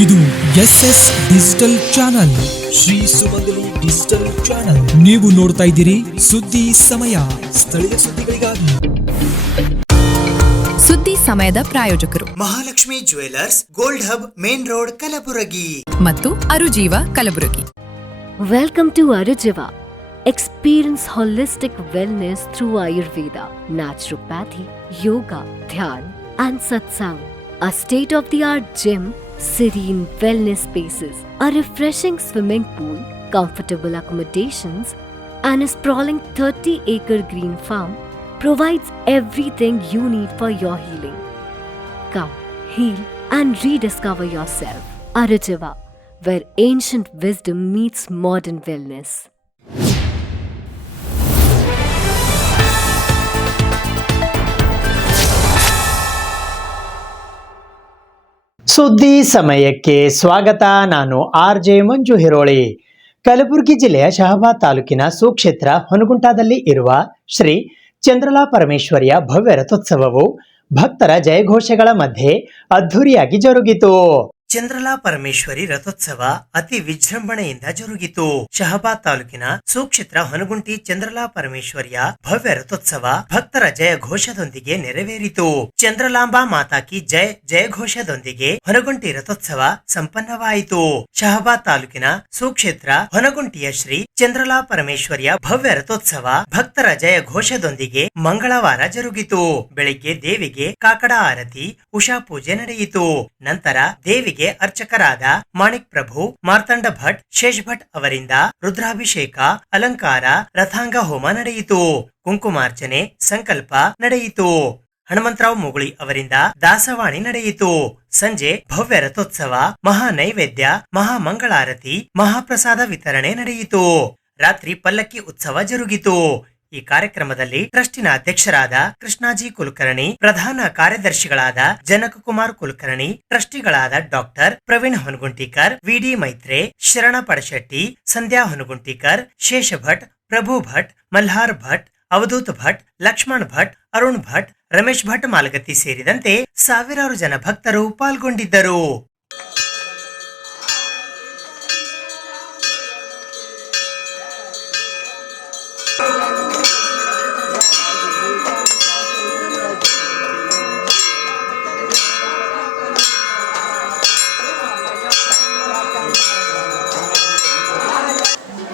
ಇದು SS digital channel, Shri ಸುಮಂಗಲಿ digital channel. ನೀವು ನೋಡ್ತಾ ಇದ್ದೀರಿ ಸುದ್ದಿ ಸಮಯ, ಸ್ಥಳೀಯ ಸುದ್ದಿಗಳಿಗಾಗಿ. ಸುದ್ದಿ ಸಮಯದ ಪ್ರಾಯೋಜಕರು Mahalakshmi jewellers, gold hub, main road, Kalaburagi ಮತ್ತು ಅರುಜೀವ Kalaburagi. Welcome to Arujiva. Experience holistic wellness through Ayurveda, naturopathy, yoga, dhyan and satsang. A state-of-the-art gym, serene wellness spaces, a refreshing swimming pool, comfortable accommodations and a sprawling 30-acre green farm provides everything you need for your healing. Come, heal and rediscover yourself. Arujiva, where ancient wisdom meets modern wellness. ಸುದ್ದಿ ಸಮಯಕ್ಕೆ ಸ್ವಾಗತ. ನಾನು RJ ಮಂಜು ಹಿರೋಳಿ. ಕಲಬುರಗಿ ಜಿಲ್ಲೆಯ ಶಹಾಬಾದ್ ತಾಲೂಕಿನ ಸುಕ್ಷೇತ್ರ ಹೊನಗುಂಟದಲ್ಲಿ ಇರುವ ಶ್ರೀ ಚಂದ್ರಲಾ ಪರಮೇಶ್ವರಿಯ ಭವ್ಯ ರಥೋತ್ಸವವು ಭಕ್ತರ ಜಯಘೋಷಗಳ ಮಧ್ಯೆ ಅದ್ಧೂರಿಯಾಗಿ ಜರುಗಿತು. ಚಂದ್ರಲಾ ಪರಮೇಶ್ವರಿ ರಥೋತ್ಸವ ಅತಿ ವಿಜೃಂಭಣೆಯಿಂದ ಜರುಗಿತು. ಶಹಾಬಾದ್ ತಾಲೂಕಿನ ಸುಕ್ಷೇತ್ರ ಹೊನಗುಂಟಿ ಚಂದ್ರಲಾ ಪರಮೇಶ್ವರಿಯ ಭವ್ಯ ರಥೋತ್ಸವ ಭಕ್ತರ ಜಯ ಘೋಷದೊಂದಿಗೆ ನೆರವೇರಿತು. ಚಂದ್ರಲಾಂಬಾ ಮಾತಾ ಕಿ ಜಯ ಜಯಘೋಷದೊಂದಿಗೆ ಹೊನಗುಂಟಿ ರಥೋತ್ಸವ ಸಂಪನ್ನವಾಯಿತು. ಶಹಾಬಾದ್ ತಾಲೂಕಿನ ಸುಕ್ಷೇತ್ರ ಹೊನಗುಂಟಿಯ ಶ್ರೀ ಚಂದ್ರಲಾ ಪರಮೇಶ್ವರಿಯ ಭವ್ಯ ರಥೋತ್ಸವ ಭಕ್ತರ ಜಯ ಘೋಷದೊಂದಿಗೆ ಮಂಗಳವಾರ ಜರುಗಿತು. ಬೆಳಿಗ್ಗೆ ದೇವಿಗೆ ಕಾಕಡ ಆರತಿ, ಉಷಾ ಪೂಜೆ ನಡೆಯಿತು. ನಂತರ ದೇವಿಗೆ ಅರ್ಚಕರಾದ ಮಾಣಿಕ್ ಪ್ರಭು, ಮಾರ್ತಂಡ ಭಟ್, ಶೇಷ್ ಭಟ್ ಅವರಿಂದ ರುದ್ರಾಭಿಷೇಕ, ಅಲಂಕಾರ, ರಥಾಂಗ ಹೋಮ ನಡೆಯಿತು. ಕುಂಕುಮಾರ್ಚನೆ, ಸಂಕಲ್ಪ ನಡೆಯಿತು. ಹನುಮಂತರಾವ್ ಮುಗುಳಿ ಅವರಿಂದ ದಾಸವಾಣಿ ನಡೆಯಿತು. ಸಂಜೆ ಭವ್ಯ ರಥೋತ್ಸವ, ಮಹಾ ನೈವೇದ್ಯ, ಮಹಾ ಮಂಗಳಾರತಿ, ಮಹಾಪ್ರಸಾದ ವಿತರಣೆ ನಡೆಯಿತು. ರಾತ್ರಿ ಪಲ್ಲಕ್ಕಿ ಉತ್ಸವ ಜರುಗಿತು. ಈ ಕಾರ್ಯಕ್ರಮದಲ್ಲಿ ಟ್ರಸ್ಟಿನ ಅಧ್ಯಕ್ಷರಾದ ಕೃಷ್ಣಾಜಿ ಕುಲಕರ್ಣಿ, ಪ್ರಧಾನ ಕಾರ್ಯದರ್ಶಿಗಳಾದ ಜನಕಕುಮಾರ್ ಕುಲಕರ್ಣಿ, ಟ್ರಸ್ಟಿಗಳಾದ ಡಾಕ್ಟರ್ ಪ್ರವೀಣ್ ಹೊನಗುಂಟಿಕರ್, ವಿಡಿ ಮೈತ್ರೆ, ಶರಣ ಪಡಶೆಟ್ಟಿ, ಸಂಧ್ಯಾ ಹೊನಗುಂಟಿಕರ್, ಶೇಷ ಭಟ್, ಪ್ರಭು ಭಟ್, ಮಲ್ಹಾರ್ ಭಟ್, ಅವಧೂತ್ ಭಟ್, ಲಕ್ಷ್ಮಣ್ ಭಟ್, ಅರುಣ್ ಭಟ್, ರಮೇಶ್ ಭಟ್ ಮಾಲಗತ್ತಿ ಸೇರಿದಂತೆ ಸಾವಿರಾರು ಜನ ಭಕ್ತರು ಪಾಲ್ಗೊಂಡಿದ್ದರು.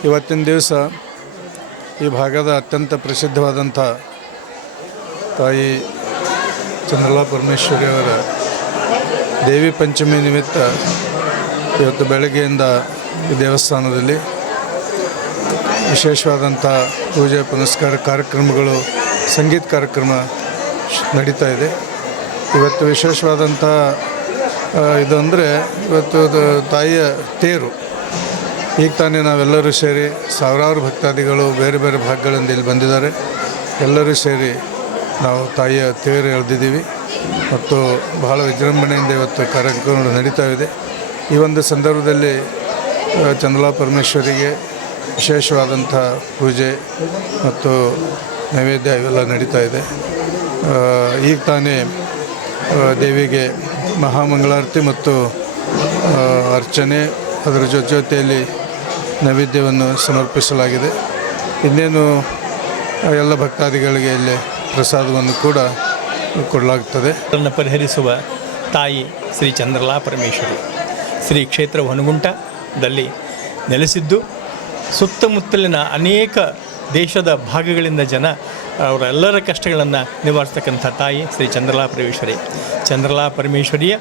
ಇವತ್ತಿನ ದಿವಸ ಈ ಭಾಗದ ಅತ್ಯಂತ ಪ್ರಸಿದ್ಧವಾದಂಥ ತಾಯಿ ಚಂದ್ರಲಾ ಪರಮೇಶ್ವರಿಯವರ ದೇವಿ ಪಂಚಮಿ ನಿಮಿತ್ತ ಇವತ್ತು ಬೆಳಗ್ಗೆಯಿಂದ ಈ ದೇವಸ್ಥಾನದಲ್ಲಿ ವಿಶೇಷವಾದಂಥ ಪೂಜೆ ಪುನಸ್ಕಾರ ಕಾರ್ಯಕ್ರಮಗಳು, ಸಂಗೀತ ಕಾರ್ಯಕ್ರಮ ನಡೀತಾ ಇದೆ. ಇವತ್ತು ವಿಶೇಷವಾದಂಥ ಇದು ಅಂದರೆ ಇವತ್ತು ತಾಯಿಯ ತೇರು. ಈಗ ತಾನೇ ನಾವೆಲ್ಲರೂ ಸೇರಿ ಸಾವಿರಾರು ಭಕ್ತಾದಿಗಳು ಬೇರೆ ಬೇರೆ ಭಾಗಗಳಿಂದ ಇಲ್ಲಿ ಬಂದಿದ್ದಾರೆ. ಎಲ್ಲರೂ ಸೇರಿ ನಾವು ತಾಯಿಯ ತೇರು ಎಳೆದಿದ್ದೀವಿ ಮತ್ತು ಬಹಳ ವಿಜೃಂಭಣೆಯಿಂದ ಇವತ್ತು ಕಾರ್ಯಕ್ರಮ ನಡೀತಾ ಇದೆ. ಈ ಒಂದು ಸಂದರ್ಭದಲ್ಲಿ ಚಂದ್ರಲಾ ಪರಮೇಶ್ವರಿಗೆ ವಿಶೇಷವಾದಂಥ ಪೂಜೆ ಮತ್ತು ನೈವೇದ್ಯ ಇವೆಲ್ಲ ನಡೀತಾ ಇದೆ. ಈಗ ತಾನೇ ದೇವಿಗೆ ಮಹಾಮಂಗಳಾರತಿ ಮತ್ತು ಅರ್ಚನೆ, ಅದರ ಜೊತೆಯಲ್ಲಿ ನೈವೇದ್ಯವನ್ನು ಸಮರ್ಪಿಸಲಾಗಿದೆ. ಇನ್ನೇನು ಎಲ್ಲ ಭಕ್ತಾದಿಗಳಿಗೆ ಇಲ್ಲಿ ಪ್ರಸಾದವನ್ನು ಕೂಡ ಕೊಡಲಾಗುತ್ತದೆ. ಅದನ್ನು ಪರಿಹರಿಸುವ ತಾಯಿ ಶ್ರೀ ಚಂದ್ರಲಾ ಪರಮೇಶ್ವರಿ ಶ್ರೀ ಕ್ಷೇತ್ರ ಹೊನಗುಂಟದಲ್ಲಿ ನೆಲೆಸಿದ್ದು ಸುತ್ತಮುತ್ತಲಿನ ಅನೇಕ ದೇಶದ ಭಾಗಗಳಿಂದ ಜನ ಅವರೆಲ್ಲರ ಕಷ್ಟಗಳನ್ನು ನಿವಾರಿಸ್ತಕ್ಕಂಥ ತಾಯಿ ಶ್ರೀ ಚಂದ್ರಲಾ ಪರಮೇಶ್ವರಿ. ಚಂದ್ರಲಾ ಪರಮೇಶ್ವರಿಯ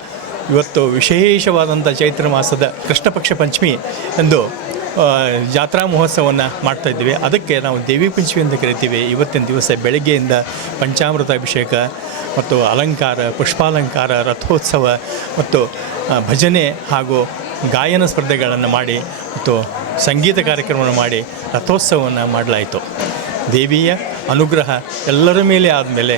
ಇವತ್ತು ವಿಶೇಷವಾದಂಥ ಚೈತ್ರ ಮಾಸದ ಕೃಷ್ಣ ಪಕ್ಷ ಪಂಚಮಿ ಎಂದು ಜಾತ್ರಾ ಮಹೋತ್ಸವವನ್ನು ಮಾಡ್ತಾಯಿದ್ದೀವಿ. ಅದಕ್ಕೆ ನಾವು ದೇವಿ ಪಂಚಮಿ ಅಂತ ಕರಿತೀವಿ. ಇವತ್ತಿನ ದಿವಸ ಬೆಳಗ್ಗೆಯಿಂದ ಪಂಚಾಮೃತ ಅಭಿಷೇಕ ಮತ್ತು ಅಲಂಕಾರ, ಪುಷ್ಪಾಲಂಕಾರ, ರಥೋತ್ಸವ ಮತ್ತು ಭಜನೆ ಹಾಗೂ ಗಾಯನ ಸ್ಪರ್ಧೆಗಳನ್ನು ಮಾಡಿ ಮತ್ತು ಸಂಗೀತ ಕಾರ್ಯಕ್ರಮವನ್ನು ಮಾಡಿ ರಥೋತ್ಸವವನ್ನು ಮಾಡಲಾಯಿತು. ದೇವಿಯ ಅನುಗ್ರಹ ಎಲ್ಲರ ಮೇಲೆ ಆದಮೇಲೆ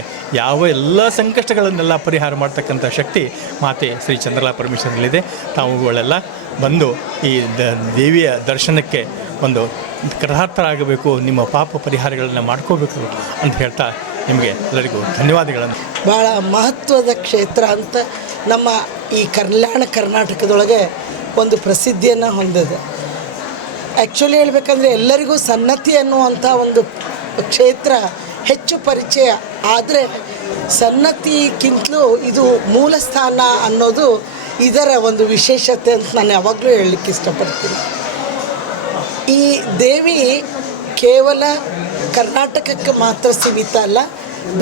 ಎಲ್ಲ ಸಂಕಷ್ಟಗಳನ್ನೆಲ್ಲ ಪರಿಹಾರ ಮಾಡ್ತಕ್ಕಂಥ ಶಕ್ತಿ ಮಾತೆ ಶ್ರೀ ಚಂದ್ರಲಾ ಪರಮೇಶ್ವರಲ್ಲಿದೆ. ತಾವುಗಳೆಲ್ಲ ಬಂದು ಈ ದೇವಿಯ ದರ್ಶನಕ್ಕೆ ಒಂದು ಕೃತಾರ್ಥರಾಗಬೇಕು, ನಿಮ್ಮ ಪಾಪ ಪರಿಹಾರಗಳನ್ನು ಮಾಡ್ಕೋಬೇಕು ಅಂತ ಹೇಳ್ತಾ ನಿಮಗೆ ಎಲ್ಲರಿಗೂ ಧನ್ಯವಾದಗಳನ್ನು ಭಾಳ ಮಹತ್ವದ ಕ್ಷೇತ್ರ ಅಂತ ನಮ್ಮ ಈ ಕಲ್ಯಾಣ ಕರ್ನಾಟಕದೊಳಗೆ ಒಂದು ಪ್ರಸಿದ್ಧಿಯನ್ನು ಹೊಂದಿದೆ. ಆ್ಯಕ್ಚುಲಿ ಹೇಳ್ಬೇಕಂದ್ರೆ ಎಲ್ಲರಿಗೂ ಸನ್ನತಿ ಅನ್ನುವಂಥ ಒಂದು ಕ್ಷೇತ್ರ ಹೆಚ್ಚು ಪರಿಚಯ, ಆದರೆ ಸನ್ನತಿಗಿಂತಲೂ ಇದು ಮೂಲ ಸ್ಥಾನ ಅನ್ನೋದು ಇದರ ಒಂದು ವಿಶೇಷತೆ ಅಂತ ನಾನು ಯಾವಾಗಲೂ ಹೇಳಲಿಕ್ಕೆ ಇಷ್ಟಪಡ್ತೀನಿ. ಈ ದೇವಿ ಕೇವಲ ಕರ್ನಾಟಕಕ್ಕೆ ಮಾತ್ರ ಸೀಮಿತ ಅಲ್ಲ,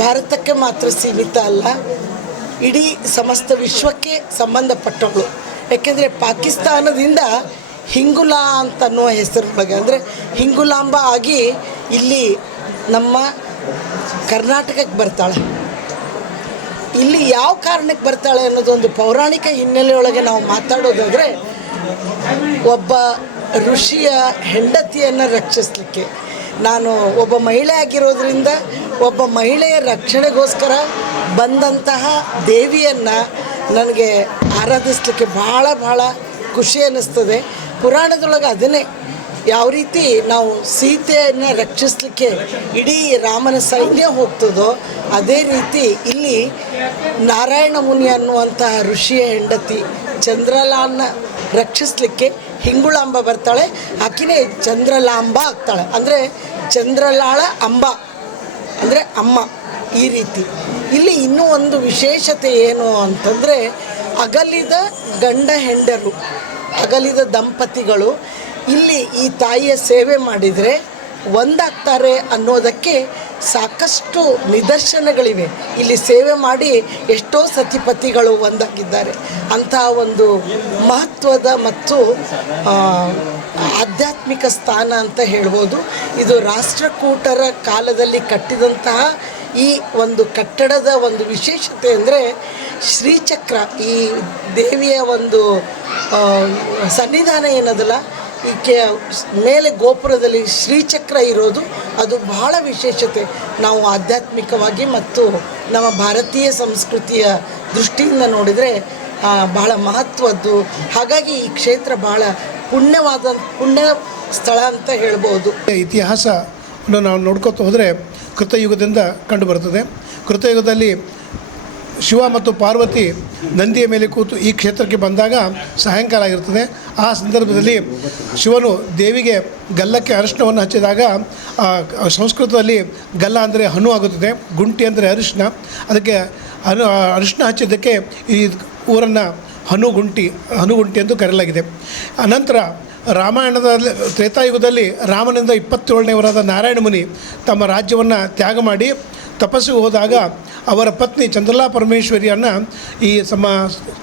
ಭಾರತಕ್ಕೆ ಮಾತ್ರ ಸೀಮಿತ ಅಲ್ಲ, ಇಡೀ ಸಮಸ್ತ ವಿಶ್ವಕ್ಕೆ ಸಂಬಂಧಪಟ್ಟವಳು. ಯಾಕೆಂದರೆ ಪಾಕಿಸ್ತಾನದಿಂದ ಹಿಂಗುಲಾ ಅಂತನ್ನುವ ಹೆಸರೊಳಗೆ ಅಂದರೆ ಹಿಂಗುಲಾಂಬ ಆಗಿ ಇಲ್ಲಿ ನಮ್ಮ ಕರ್ನಾಟಕಕ್ಕೆ ಬರ್ತಾಳೆ. ಇಲ್ಲಿ ಯಾವ ಕಾರಣಕ್ಕೆ ಬರ್ತಾಳೆ ಅನ್ನೋದೊಂದು ಪೌರಾಣಿಕ ಹಿನ್ನೆಲೆಯೊಳಗೆ ನಾವು ಮಾತಾಡೋದಾದರೆ, ಒಬ್ಬ ಋಷಿಯ ಹೆಂಡತಿಯನ್ನು ರಕ್ಷಿಸಲಿಕ್ಕೆ, ನಾನು ಒಬ್ಬ ಮಹಿಳೆ ಆಗಿರೋದ್ರಿಂದ ಒಬ್ಬ ಮಹಿಳೆಯ ರಕ್ಷಣೆಗೋಸ್ಕರ ಬಂದಂತಹ ದೇವಿಯನ್ನು ನನಗೆ ಆರಾಧಿಸಲಿಕ್ಕೆ ಭಾಳ ಖುಷಿ ಅನ್ನಿಸ್ತದೆ. ಪುರಾಣದೊಳಗೆ ಅದನ್ನೇ ಯಾವ ರೀತಿ ನಾವು ಸೀತೆಯನ್ನು ರಕ್ಷಿಸಲಿಕ್ಕೆ ಇಡೀ ರಾಮನ ಸೈನ್ಯ ಹೋಗ್ತದೋ ಅದೇ ರೀತಿ ಇಲ್ಲಿ ನಾರಾಯಣ ಮುನಿ ಅನ್ನುವಂತಹ ಋಷಿಯ ಹೆಂಡತಿ ಚಂದ್ರಲಾನ್ನ ರಕ್ಷಿಸಲಿಕ್ಕೆ ಹಿಂಗುಳಾಂಬ ಬರ್ತಾಳೆ. ಆಕಿನೇ ಚಂದ್ರಲಾಂಬ ಆಗ್ತಾಳೆ, ಅಂದರೆ ಚಂದ್ರಲಾಳ ಅಂಬ ಅಂದರೆ ಅಮ್ಮ. ಈ ರೀತಿ ಇಲ್ಲಿ ಇನ್ನೂ ಒಂದು ವಿಶೇಷತೆ ಏನು ಅಂತಂದರೆ, ಅಗಲಿದ ಗಂಡ ಹೆಂಡರು, ಅಗಲಿದ ದಂಪತಿಗಳು ಇಲ್ಲಿ ಈ ತಾಯಿಯ ಸೇವೆ ಮಾಡಿದರೆ ಒಂದಾಗ್ತಾರೆ ಅನ್ನೋದಕ್ಕೆ ಸಾಕಷ್ಟು ನಿದರ್ಶನಗಳಿವೆ. ಇಲ್ಲಿ ಸೇವೆ ಮಾಡಿ ಎಷ್ಟೋ ಸತಿಪತಿಗಳು ಒಂದಾಗಿದ್ದಾರೆ. ಅಂತಹ ಒಂದು ಮಹತ್ವದ ಮತ್ತು ಆಧ್ಯಾತ್ಮಿಕ ಸ್ಥಾನ ಅಂತ ಹೇಳ್ಬೋದು. ಇದು ರಾಷ್ಟ್ರಕೂಟರ ಕಾಲದಲ್ಲಿ ಕಟ್ಟಿದಂತಹ ಈ ಒಂದು ಕಟ್ಟಡದ ಒಂದು ವಿಶೇಷತೆ ಅಂದರೆ ಶ್ರೀಚಕ್ರ, ಈ ದೇವಿಯ ಒಂದು ಸನ್ನಿಧಾನ ಏನದಲ್ಲ, ಈಕೆ ಮೇಲೆ ಗೋಪುರದಲ್ಲಿ ಶ್ರೀಚಕ್ರ ಇರೋದು ಅದು ಬಹಳ ವಿಶೇಷತೆ. ನಾವು ಆಧ್ಯಾತ್ಮಿಕವಾಗಿ ಮತ್ತು ನಮ್ಮ ಭಾರತೀಯ ಸಂಸ್ಕೃತಿಯ ದೃಷ್ಟಿಯಿಂದ ನೋಡಿದರೆ ಬಹಳ ಮಹತ್ವದ್ದು. ಹಾಗಾಗಿ ಈ ಕ್ಷೇತ್ರ ಬಹಳ ಪುಣ್ಯ ಸ್ಥಳ ಅಂತ ಹೇಳ್ಬೋದು. ಇತಿಹಾಸವನ್ನು ನಾವು ನೋಡ್ಕೊತ ಹೋದರೆ ಕೃತಯುಗದಿಂದ ಕಂಡುಬರುತ್ತದೆ. ಕೃತಯುಗದಲ್ಲಿ ಶಿವ ಮತ್ತು ಪಾರ್ವತಿ ನಂದಿಯ ಮೇಲೆ ಕೂತು ಈ ಕ್ಷೇತ್ರಕ್ಕೆ ಬಂದಾಗ ಸಾಯಂಕಾಲ ಆಗಿರ್ತದೆ. ಆ ಸಂದರ್ಭದಲ್ಲಿ ಶಿವನು ದೇವಿಗೆ ಗಲ್ಲಕ್ಕೆ ಅರಿಶಿಣವನ್ನು ಹಚ್ಚಿದಾಗ ಸಂಸ್ಕೃತದಲ್ಲಿ ಗಲ್ಲ ಅಂದರೆ ಹನು ಆಗುತ್ತದೆ, ಗುಂಟಿ ಅಂದರೆ ಅರಿಶಿಣ. ಅದಕ್ಕೆ ಅರಿಶಿಣ ಹಚ್ಚಿದ್ದಕ್ಕೆ ಈ ಊರನ್ನು ಹನುಗುಂಟಿ ಎಂದು ಕರೆಯಲಾಗಿದೆ. ಅನಂತರ ರಾಮಾಯಣದಲ್ಲಿ ತ್ರೇತಾಯುಗದಲ್ಲಿ ರಾಮನಿಂದ 27ನೇವರಾದ ನಾರಾಯಣ ಮುನಿ ತಮ್ಮ ರಾಜ್ಯವನ್ನು ತ್ಯಾಗ ಮಾಡಿ ತಪಸ್ಸಿಗೆ ಹೋದಾಗ ಅವರ ಪತ್ನಿ ಚಂದ್ರಲಾ ಪರಮೇಶ್ವರಿಯನ್ನು ಈ ನಮ್ಮ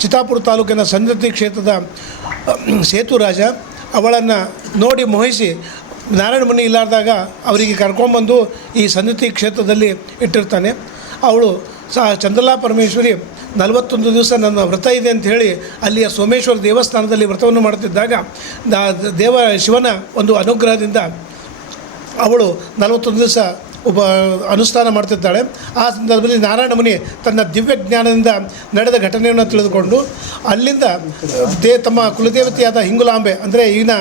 ಚಿತ್ತಾಪುರ ತಾಲೂಕಿನ ಸನ್ನತಿ ಕ್ಷೇತ್ರದ ಸೇತುರಾಜ ಅವಳನ್ನು ನೋಡಿ ಮೋಹಿಸಿ ನಾರಾಯಣ ಮುನಿ ಇಲ್ಲಾರ್ದಾಗ ಅವರಿಗೆ ಕರ್ಕೊಂಬಂದು ಈ ಸನ್ನತಿ ಕ್ಷೇತ್ರದಲ್ಲಿ ಇಟ್ಟಿರ್ತಾನೆ. ಅವಳು ಚಂದ್ರಲಾ ಪರಮೇಶ್ವರಿ 41 ದಿವಸ ನನ್ನ ವ್ರತ ಇದೆ ಅಂತ ಹೇಳಿ ಅಲ್ಲಿಯ ಸೋಮೇಶ್ವರ ದೇವಸ್ಥಾನದಲ್ಲಿ ವ್ರತವನ್ನು ಮಾಡುತ್ತಿದ್ದಾಗ ಶಿವನ ಒಂದು ಅನುಗ್ರಹದಿಂದ ಅವಳು 41 ದಿವಸ ಅನುಷ್ಠಾನ ಮಾಡ್ತಿದ್ದಾಳೆ. ಆ ಸಂದರ್ಭದಲ್ಲಿ ನಾರಾಯಣ ಮುನಿ ತನ್ನ ದಿವ್ಯ ಜ್ಞಾನದಿಂದ ನಡೆದ ಘಟನೆಯನ್ನು ತಿಳಿದುಕೊಂಡು ಅಲ್ಲಿಂದ ತಮ್ಮ ಕುಲದೇವತೆಯಾದ ಹಿಂಗುಲಾಂಬೆ ಅಂದರೆ ಈಗಿನ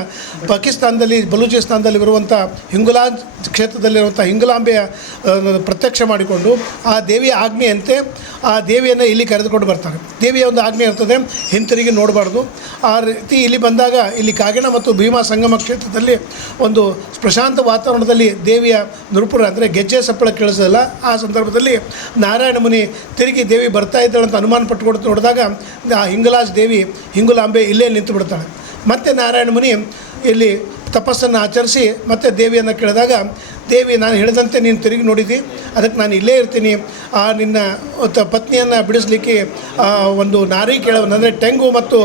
ಪಾಕಿಸ್ತಾನದಲ್ಲಿ ಬಲೂಚಿಸ್ತಾನದಲ್ಲಿ ಬರುವಂಥ ಹಿಂಗುಲಾ ಕ್ಷೇತ್ರದಲ್ಲಿರುವಂಥ ಹಿಂಗುಲಾಂಬೆಯ ಪ್ರತ್ಯಕ್ಷ ಮಾಡಿಕೊಂಡು ಆ ದೇವಿಯ ಆಜ್ಞೆಯಂತೆ ಆ ದೇವಿಯನ್ನು ಇಲ್ಲಿ ಕರೆದುಕೊಂಡು ಬರ್ತಾರೆ. ದೇವಿಯ ಒಂದು ಆಜ್ಞೆ ಇರ್ತದೆ, ಹಿಂತಿರುಗಿ ನೋಡಬಾರ್ದು. ಆ ರೀತಿ ಇಲ್ಲಿ ಬಂದಾಗ ಇಲ್ಲಿ ಕಾಗಿಣ ಮತ್ತು ಭೀಮಾ ಸಂಗಮ ಕ್ಷೇತ್ರದಲ್ಲಿ ಒಂದು ಪ್ರಶಾಂತ ವಾತಾವರಣದಲ್ಲಿ ದೇವಿಯ ನುರುಪುರ ಅಂದರೆ ಗೆಜ್ಜೆ ಸಪ್ಪಳ ಕೇಳಿಸೋದಿಲ್ಲ. ಆ ಸಂದರ್ಭದಲ್ಲಿ ನಾರಾಯಣ ಮುನಿ ತಿರುಗಿ ದೇವಿ ಬರ್ತಾ ಇದ್ದಾಳೆ ಅಂತ ಅನುಮಾನ ಪಟ್ಟುಕೊಡ್ತು. ನೋಡಿದಾಗ ಆ ಹಿಂಗುಲಾಜ್ ದೇವಿ ಹಿಂಗುಲಾಂಬೆ ಇಲ್ಲೇ ನಿಂತು ಬಿಡ್ತಾಳೆ. ಮತ್ತು ನಾರಾಯಣ ಮುನಿ ಇಲ್ಲಿ ತಪಸ್ಸನ್ನು ಆಚರಿಸಿ ಮತ್ತೆ ದೇವಿಯನ್ನು ಕೇಳಿದಾಗ, ದೇವಿ ನಾನು ಹೇಳಿದಂತೆ ನೀನು ತಿರುಗಿ ನೋಡಿದ್ದಿ, ಅದಕ್ಕೆ ನಾನು ಇಲ್ಲೇ ಇರ್ತೀನಿ. ನಿನ್ನ ಪತ್ನಿಯನ್ನು ಬಿಡಿಸಲಿಕ್ಕೆ ಒಂದು ನಾರಿ ಅಂದರೆ ಟೆಂಗು ಮತ್ತು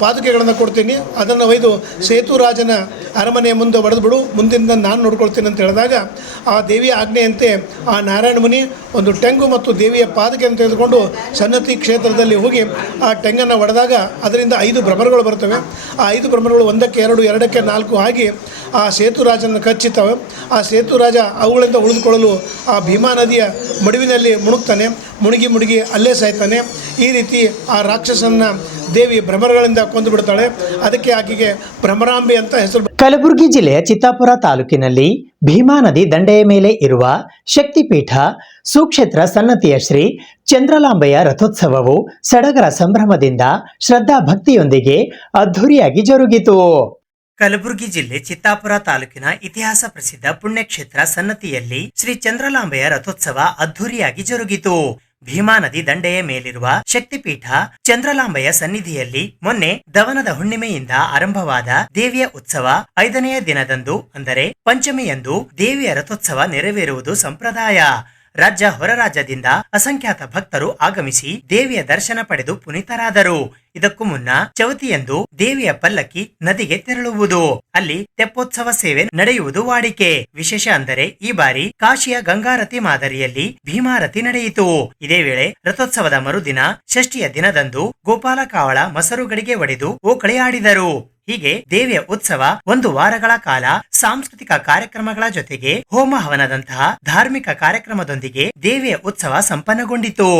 ಪಾದುಕೆಗಳನ್ನು ಕೊಡ್ತೀನಿ, ಅದನ್ನು ಒಯ್ದು ಸೇತುರಾಜನ ಅರಮನೆಯ ಮುಂದೆ ಒಡೆದುಬಿಡು, ಮುಂದಿನ ನಾನು ನೋಡ್ಕೊಳ್ತೀನಿ ಅಂತ ಹೇಳಿದಾಗ ಆ ದೇವಿಯ ಆಜ್ಞೆಯಂತೆ ಆ ನಾರಾಯಣ ಮುನಿ ಒಂದು ಟೆಂಗು ಮತ್ತು ದೇವಿಯ ಪಾದುಕೆಯನ್ನು ತೆಗೆದುಕೊಂಡು ಸನ್ನತಿ ಕ್ಷೇತ್ರದಲ್ಲಿ ಹೋಗಿ ಆ ಟೆಂಗನ್ನು ಒಡೆದಾಗ ಅದರಿಂದ 5 ಭ್ರಮರಗಳು ಬರ್ತವೆ. ಆ 5 ಭ್ರಮರಗಳು 1ಕ್ಕೆ 2, 2ಕ್ಕೆ 4 ಆಗಿ ಆ ಸೇತುರಾಜನ ಕಚ್ಚುತ್ತವೆ. ಆ ಸೇತುರಾಜ ಅವುಗಳಿಂದ ಉಳಿದುಕೊಳ್ಳಲು ಆ ಭೀಮಾ ನದಿಯ ಮಡುವಿನಲ್ಲಿ ಮುಣುಗ್ತಾನೆ. ಮುಳುಗಿ ಅಲ್ಲೇ ಸಾಯ್ತಾನೆ. ಈ ರೀತಿ ಆ ರಾಕ್ಷಸನ್ನ ದೇವಿ ಭ್ರಮರಗಳಿಂದ ಕೊಂದು ಬಿಡ್ತಾಳೆ. ಅದಕ್ಕೆ ಆಕೆಗೆ ಭ್ರಮರಾಂಬೆ ಅಂತ ಹೆಸರು. ಕಲಬುರಗಿ ಜಿಲ್ಲೆಯ ಚಿತ್ತಾಪುರ ತಾಲೂಕಿನಲ್ಲಿ ಭೀಮಾ ನದಿ ದಂಡೆಯ ಮೇಲೆ ಇರುವ ಶಕ್ತಿಪೀಠ ಸುಕ್ಷೇತ್ರ ಸನ್ನತಿಯ ಶ್ರೀ ಚಂದ್ರಲಾಂಬೆಯ ರಥೋತ್ಸವವು ಸಡಗರ ಸಂಭ್ರಮದಿಂದ ಶ್ರದ್ಧಾ ಭಕ್ತಿಯೊಂದಿಗೆ ಅದ್ಧೂರಿಯಾಗಿ ಜರುಗಿತು. ಕಲಬುರಗಿ ಜಿಲ್ಲೆ ಚಿತ್ತಾಪುರ ತಾಲೂಕಿನ ಇತಿಹಾಸ ಪ್ರಸಿದ್ಧ ಪುಣ್ಯಕ್ಷೇತ್ರ ಸನ್ನತಿಯಲ್ಲಿ ಶ್ರೀ ಚಂದ್ರಲಾಂಬೆಯ ರಥೋತ್ಸವ ಅದ್ಧೂರಿಯಾಗಿ ಜರುಗಿತು. ಭೀಮಾ ನದಿ ದಂಡೆಯ ಮೇಲಿರುವ ಶಕ್ತಿಪೀಠ ಚಂದ್ರಲಾಂಬೆಯ ಸನ್ನಿಧಿಯಲ್ಲಿ ಮೊನ್ನೆ ದವನದ ಹುಣ್ಣಿಮೆಯಿಂದ ಆರಂಭವಾದ ದೇವಿಯ ಉತ್ಸವ 5ನೆಯ ದಿನದಂದು ಅಂದರೆ ಪಂಚಮಿಯಂದು ದೇವಿಯ ರಥೋತ್ಸವ ನೆರವೇರುವುದು ಸಂಪ್ರದಾಯ. ರಾಜ್ಯ ಹೊರ ರಾಜ್ಯದಿಂದ ಅಸಂಖ್ಯಾತ ಭಕ್ತರು ಆಗಮಿಸಿ ದೇವಿಯ ದರ್ಶನ ಪಡೆದು ಪುನೀತರಾದರು. ಇದಕ್ಕೂ ಮುನ್ನ ಚೌತಿಯಂದು ದೇವಿಯ ಪಲ್ಲಕ್ಕಿ ನದಿಗೆ ತೆರಳುವುದು, ಅಲ್ಲಿ ತೆಪ್ಪೋತ್ಸವ ಸೇವೆ ನಡೆಯುವುದು ವಾಡಿಕೆ. ವಿಶೇಷ ಅಂದರೆ ಈ ಬಾರಿ ಕಾಶಿಯ ಗಂಗಾರತಿ ಮಾದರಿಯಲ್ಲಿ ಭೀಮಾರತಿ ನಡೆಯಿತು. ಇದೇ ವೇಳೆ ರಥೋತ್ಸವದ ಮರುದಿನ ಷಷ್ಠಿಯ ದಿನದಂದು ಗೋಪಾಲ ಕಾವಳ ಮಸರುಗಳಿಗೆ ಒಡೆದು ಓಕಳಿ ಆಡಿದರು. ಹೀಗೆ ದೇವಿಯ ಉತ್ಸವ 1 ವಾರಗಳ ಕಾಲ ಸಾಂಸ್ಕೃತಿಕ ಕಾರ್ಯಕ್ರಮಗಳ ಜೊತೆಗೆ ಹೋಮ ಹವನದಂತಹ ಧಾರ್ಮಿಕ ಕಾರ್ಯಕ್ರಮದೊಂದಿಗೆ ದೇವಿಯ ಉತ್ಸವ ಸಂಪನ್ನಗೊಂಡಿತು.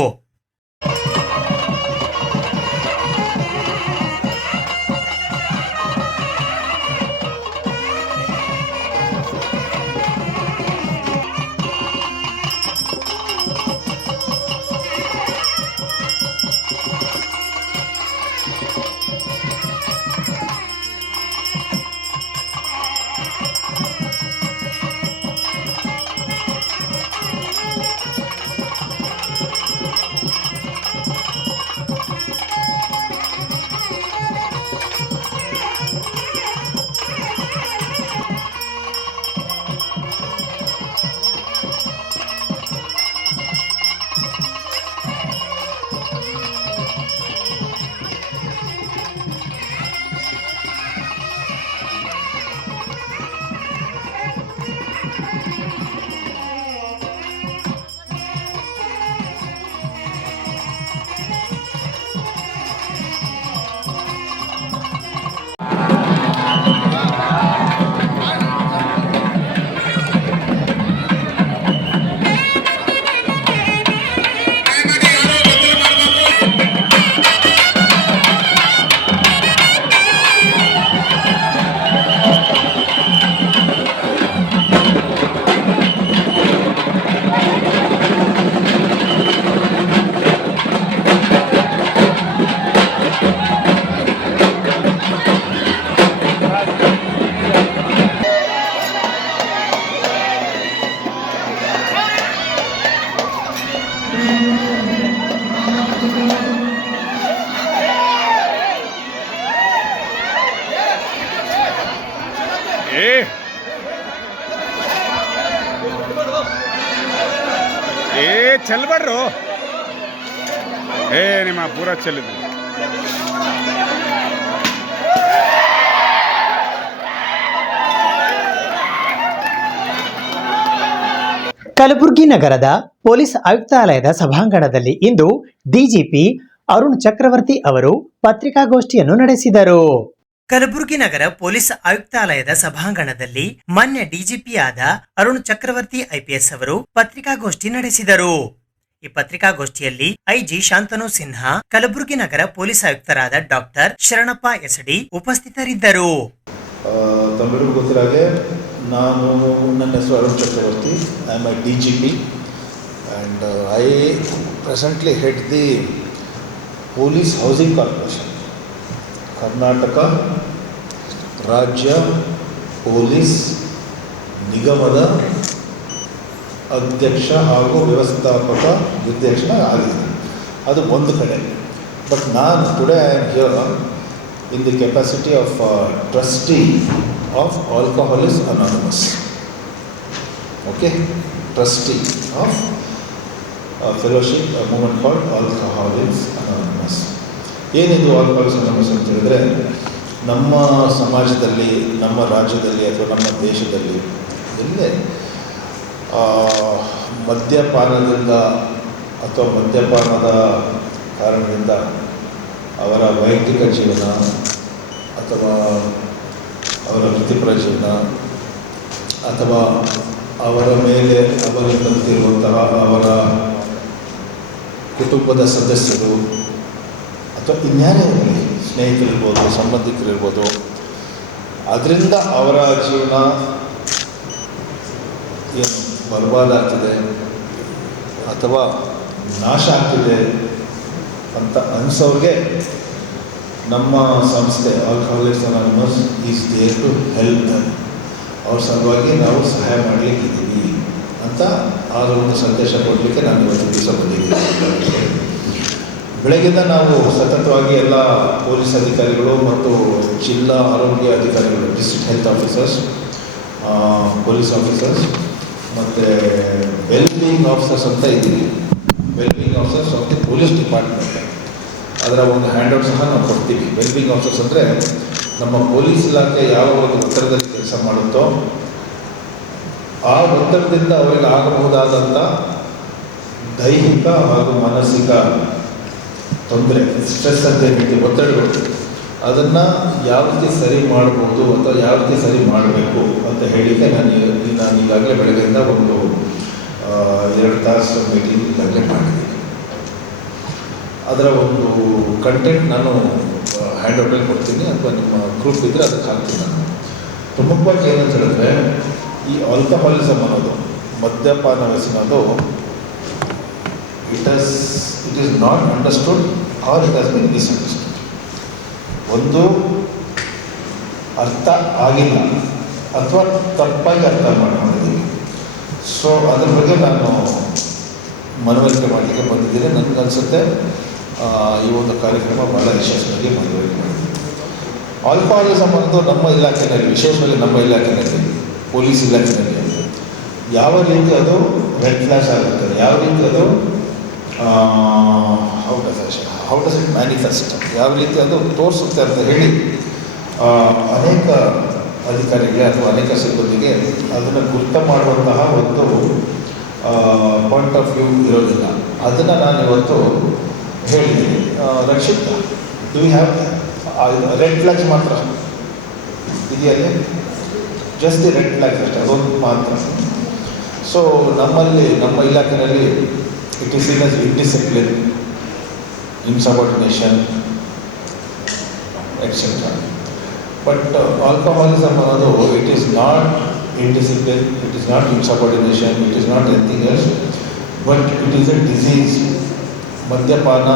ಚಲ್ಬಡ್ರು ನಿಮ್ಮ ಪೂರ ಚೆಲ್ಲಿದ್ರು. ಕಲಬುರಗಿ ನಗರದ ಪೊಲೀಸ್ ಆಯುಕ್ತಾಲಯದ ಸಭಾಂಗಣದಲ್ಲಿ ಇಂದು ಡಿಜಿಪಿ ಅರುಣ್ ಚಕ್ರವರ್ತಿ ಅವರು ಪತ್ರಿಕಾಗೋಷ್ಠಿಯನ್ನು ನಡೆಸಿದರು. ಕಲಬುರಗಿ ನಗರ ಪೊಲೀಸ್ ಆಯುಕ್ತಾಲಯದ ಸಭಾಂಗಣದಲ್ಲಿ ಮಾನ್ಯ ಡಿಜಿಪಿ ಆದ ಅರುಣ್ ಚಕ್ರವರ್ತಿ ಐಪಿಎಸ್ ಅವರು ಪತ್ರಿಕಾಗೋಷ್ಠಿ ನಡೆಸಿದರು. ಈ ಪತ್ರಿಕಾಗೋಷ್ಠಿಯಲ್ಲಿ ಐಜಿ ಶಾಂತನು ಸಿನ್ಹಾ, ಕಲಬುರಗಿ ನಗರ ಪೊಲೀಸ್ ಆಯುಕ್ತರಾದ ಡಾಕ್ಟರ್ ಶರಣಪ್ಪ ಎಸಡಿ ಉಪಸ್ಥಿತರಿದ್ದರು. ತಮ್ಮೆಲ್ಲರಿಗೂ ಗೊತ್ತಿರೋ ಹಾಗೆ ನನ್ನ ಹೆಸರು Arun Chakravarthi. I am a DGP and I presently head the police housing corporation, Karnataka ರಾಜ್ಯ ಪೊಲೀಸ್ ನಿಗಮದ ಅಧ್ಯಕ್ಷ ಹಾಗೂ ವ್ಯವಸ್ಥಾಪಕ ನಿರ್ದೇಶನ ಆಗಿದೆ. ಅದು ಒಂದು ಕಡೆ. ಬಟ್ ನಾನು today I am here in the capacity of trustee of alcoholics anonymous. Okay, trustee of fellowship movement called alcoholics anonymous. ಏನಿದು ಆಲ್ಕಹಾಲಿಕ್ಸ್ ಅನಾನಮಸ್ ಅಂತ ಹೇಳಿದ್ರೆ, ನಮ್ಮ ಸಮಾಜದಲ್ಲಿ, ನಮ್ಮ ರಾಜ್ಯದಲ್ಲಿ ಅಥವಾ ನಮ್ಮ ದೇಶದಲ್ಲಿ ಎಲ್ಲೇ ಮದ್ಯಪಾನದಿಂದ ಅಥವಾ ಮದ್ಯಪಾನದ ಕಾರಣದಿಂದ ಅವರ ವೈಯಕ್ತಿಕ ಜೀವನ ಅಥವಾ ಅವರ ವೃತ್ತಿಪರ ಜೀವನ ಅಥವಾ ಅವರ ಮೇಲೆ ಅವರಿಗೆ ಬಂದಿರುವಂತಹ ಅವರ ಕುಟುಂಬದ ಸದಸ್ಯರು ಅಥವಾ ಇನ್ಯಾರೇ ಇರಲಿ, ಸ್ನೇಹಿತರಿರ್ಬೋದು, ಸಂಬಂಧಿಕರಿರ್ಬೋದು, ಅದರಿಂದ ಅವರ ಜೀವನ ಏನು ಬರ್ಬಾದಾಗ್ತಿದೆ ಅಥವಾ ನಾಶ ಆಗ್ತಿದೆ ಅಂತ ಅನಿಸೋರಿಗೆ ನಮ್ಮ ಸಂಸ್ಥೆ Alcoholics Anonymous is there to help them. ಅವ್ರ ಸಲುವಾಗಿ ನಾವು ಸಹಾಯ ಮಾಡಲಿಕ್ಕಿದ್ದೀವಿ ಅಂತ ಆ ಒಂದು ಸಂದೇಶ ಕೊಡಲಿಕ್ಕೆ ನಾನು ಇವತ್ತು ದಿವಸ ಬಂದಿದ್ದೀನಿ. ಬೆಳಗ್ಗಿಂದ ನಾವು ಸತತವಾಗಿ ಎಲ್ಲ ಪೊಲೀಸ್ ಅಧಿಕಾರಿಗಳು ಮತ್ತು ಜಿಲ್ಲಾ ಆರೋಗ್ಯ ಅಧಿಕಾರಿಗಳು, district health officers, police officers ಮತ್ತು ವೆಲ್ಬೀಯಿಂಗ್ ಆಫೀಸರ್ಸ್ ಅಂತ ಇದ್ದೀವಿ. Wellbeing officers of the police department, ಅದರ ಒಂದು ಹ್ಯಾಂಡ್ಔಟ್ ಸಹ ನಾವು ಕೊಡ್ತೀವಿ. ವೆಲ್ಬೀಯಿಂಗ್ ಆಫೀಸರ್ಸ್ ಅಂದರೆ ನಮ್ಮ ಪೊಲೀಸ್ ಇಲಾಖೆ ಯಾವ ಒಂದು ಒತ್ತಡದಲ್ಲಿ ಕೆಲಸ ಮಾಡುತ್ತೋ ಆ ಒತ್ತಡದಿಂದ ಅವರಿಗೆ ಆಗಬಹುದಾದಂಥ ದೈಹಿಕ ಹಾಗೂ ಮಾನಸಿಕ ತೊಂದರೆ, ಸ್ಟ್ರೆಸ್ ಅಂತ ಏನಿದೆ, ಒತ್ತಡಗಳು, ಅದನ್ನು ಯಾವ ರೀತಿ ಸರಿ ಮಾಡ್ಬೋದು ಅಥವಾ ಯಾವ ರೀತಿ ಸರಿ ಮಾಡಬೇಕು ಅಂತ ಹೇಳಿಕೆ ನಾನು ಈಗಾಗಲೇ ಬೆಳಗ್ಗೆಯಿಂದ ಒಂದು 2 ತಾಸು ಮೀಟಿಂಗ್ ಈಗಾಗಲೇ ಮಾಡಿದ್ದೀನಿ. ಅದರ ಒಂದು ಕಂಟೆಂಟ್ ನಾನು ಹ್ಯಾಂಡ್ಔಟಲ್ಲಿ ಕೊಡ್ತೀನಿ ಅಥವಾ ನಿಮ್ಮ ಗ್ರೂಪ್ ಇದ್ದರೆ ಅದಕ್ಕೆ ಹಾಕ್ತೀನಿ. ನಾನು ಪ್ರಮುಖವಾಗಿ ಏನಂತ ಹೇಳಿದ್ರೆ, ಈ ಆಲ್ಕೋಹಾಲಿಸಮ್ ಅನ್ನೋದು, ಮದ್ಯಪಾನ ವ್ಯಸನದು, it is not understood or it has been misunderstood. ಒಂದು ಅರ್ಥ ಆಗಿಲ್ಲ ಅಥವಾ ತಪ್ಪಾಗಿ ಅರ್ಥ ಮಾಡಿದ್ದೀವಿ. ಸೊ ಅದ್ರ ಬಗ್ಗೆ ನಾನು ಮನವರಿಕೆ ಮಾಡಲಿಕ್ಕೆ ಬಂದಿದ್ದೀನಿ. ನನಗನ್ಸುತ್ತೆ ಈ ಒಂದು ಕಾರ್ಯಕ್ರಮ ಭಾಳ ಯಶಸ್ವಿಯಾಗಿ ಮನವರಿಕೆ ಮಾಡಿದೆ. ಆಲ್ಕೋಹಾಲಿಸಮ್ ಅನ್ನೋದು ನಮ್ಮ ಇಲಾಖೆಯಲ್ಲಿ, ವಿಶೇಷವಾಗಿ ನಮ್ಮ ಇಲಾಖೆಯಲ್ಲಿ, ಪೊಲೀಸ್ ಇಲಾಖೆಯಲ್ಲಿ ಯಾವ ರೀತಿ ಅದು ರೆಡ್ ಫ್ಲಾಶ್ ಆಗುತ್ತೆ, ಯಾವ ರೀತಿ ಅದು ಹೌ ಡಸ್ ಇಟ್ ಮ್ಯಾನಿಫೆಸ್ಟ್, ಯಾವ ರೀತಿ ಅದು ತೋರಿಸುತ್ತೆ ಅಂತ ಹೇಳಿ ಅನೇಕ ಅಧಿಕಾರಿಗಳಿಗೆ ಅಥವಾ ಅನೇಕ ಸಿಬ್ಬಂದಿಗೆ ಅದನ್ನು ಗುರ್ತ ಮಾಡುವಂತಹ ಒಂದು ಪಾಯಿಂಟ್ ಆಫ್ ವ್ಯೂ ಇರೋದಿಲ್ಲ. ಅದನ್ನು ನಾನು ಇವತ್ತು ಹೇಳಿದ್ದೀನಿ. Rakshith, do we have red flags ಮಾತ್ರ ಇದೆಯಲ್ಲಿ, ಜಸ್ಟ್ ದಿ ರೆಡ್ ಫ್ಲಾಗ್ಸ್ ಅಷ್ಟೇ, ಅದೊಂದು ಮಾತ್ರ. ಸೊ ನಮ್ಮಲ್ಲಿ, ನಮ್ಮ ಇಲಾಖೆಯಲ್ಲಿ it is seen as indiscipline, insubordination etcetera. But alcoholism ಅನ್ನೋದು it is not indiscipline, it is not insubordination, it is not anything else, but it is a disease. ಮದ್ಯಪಾನ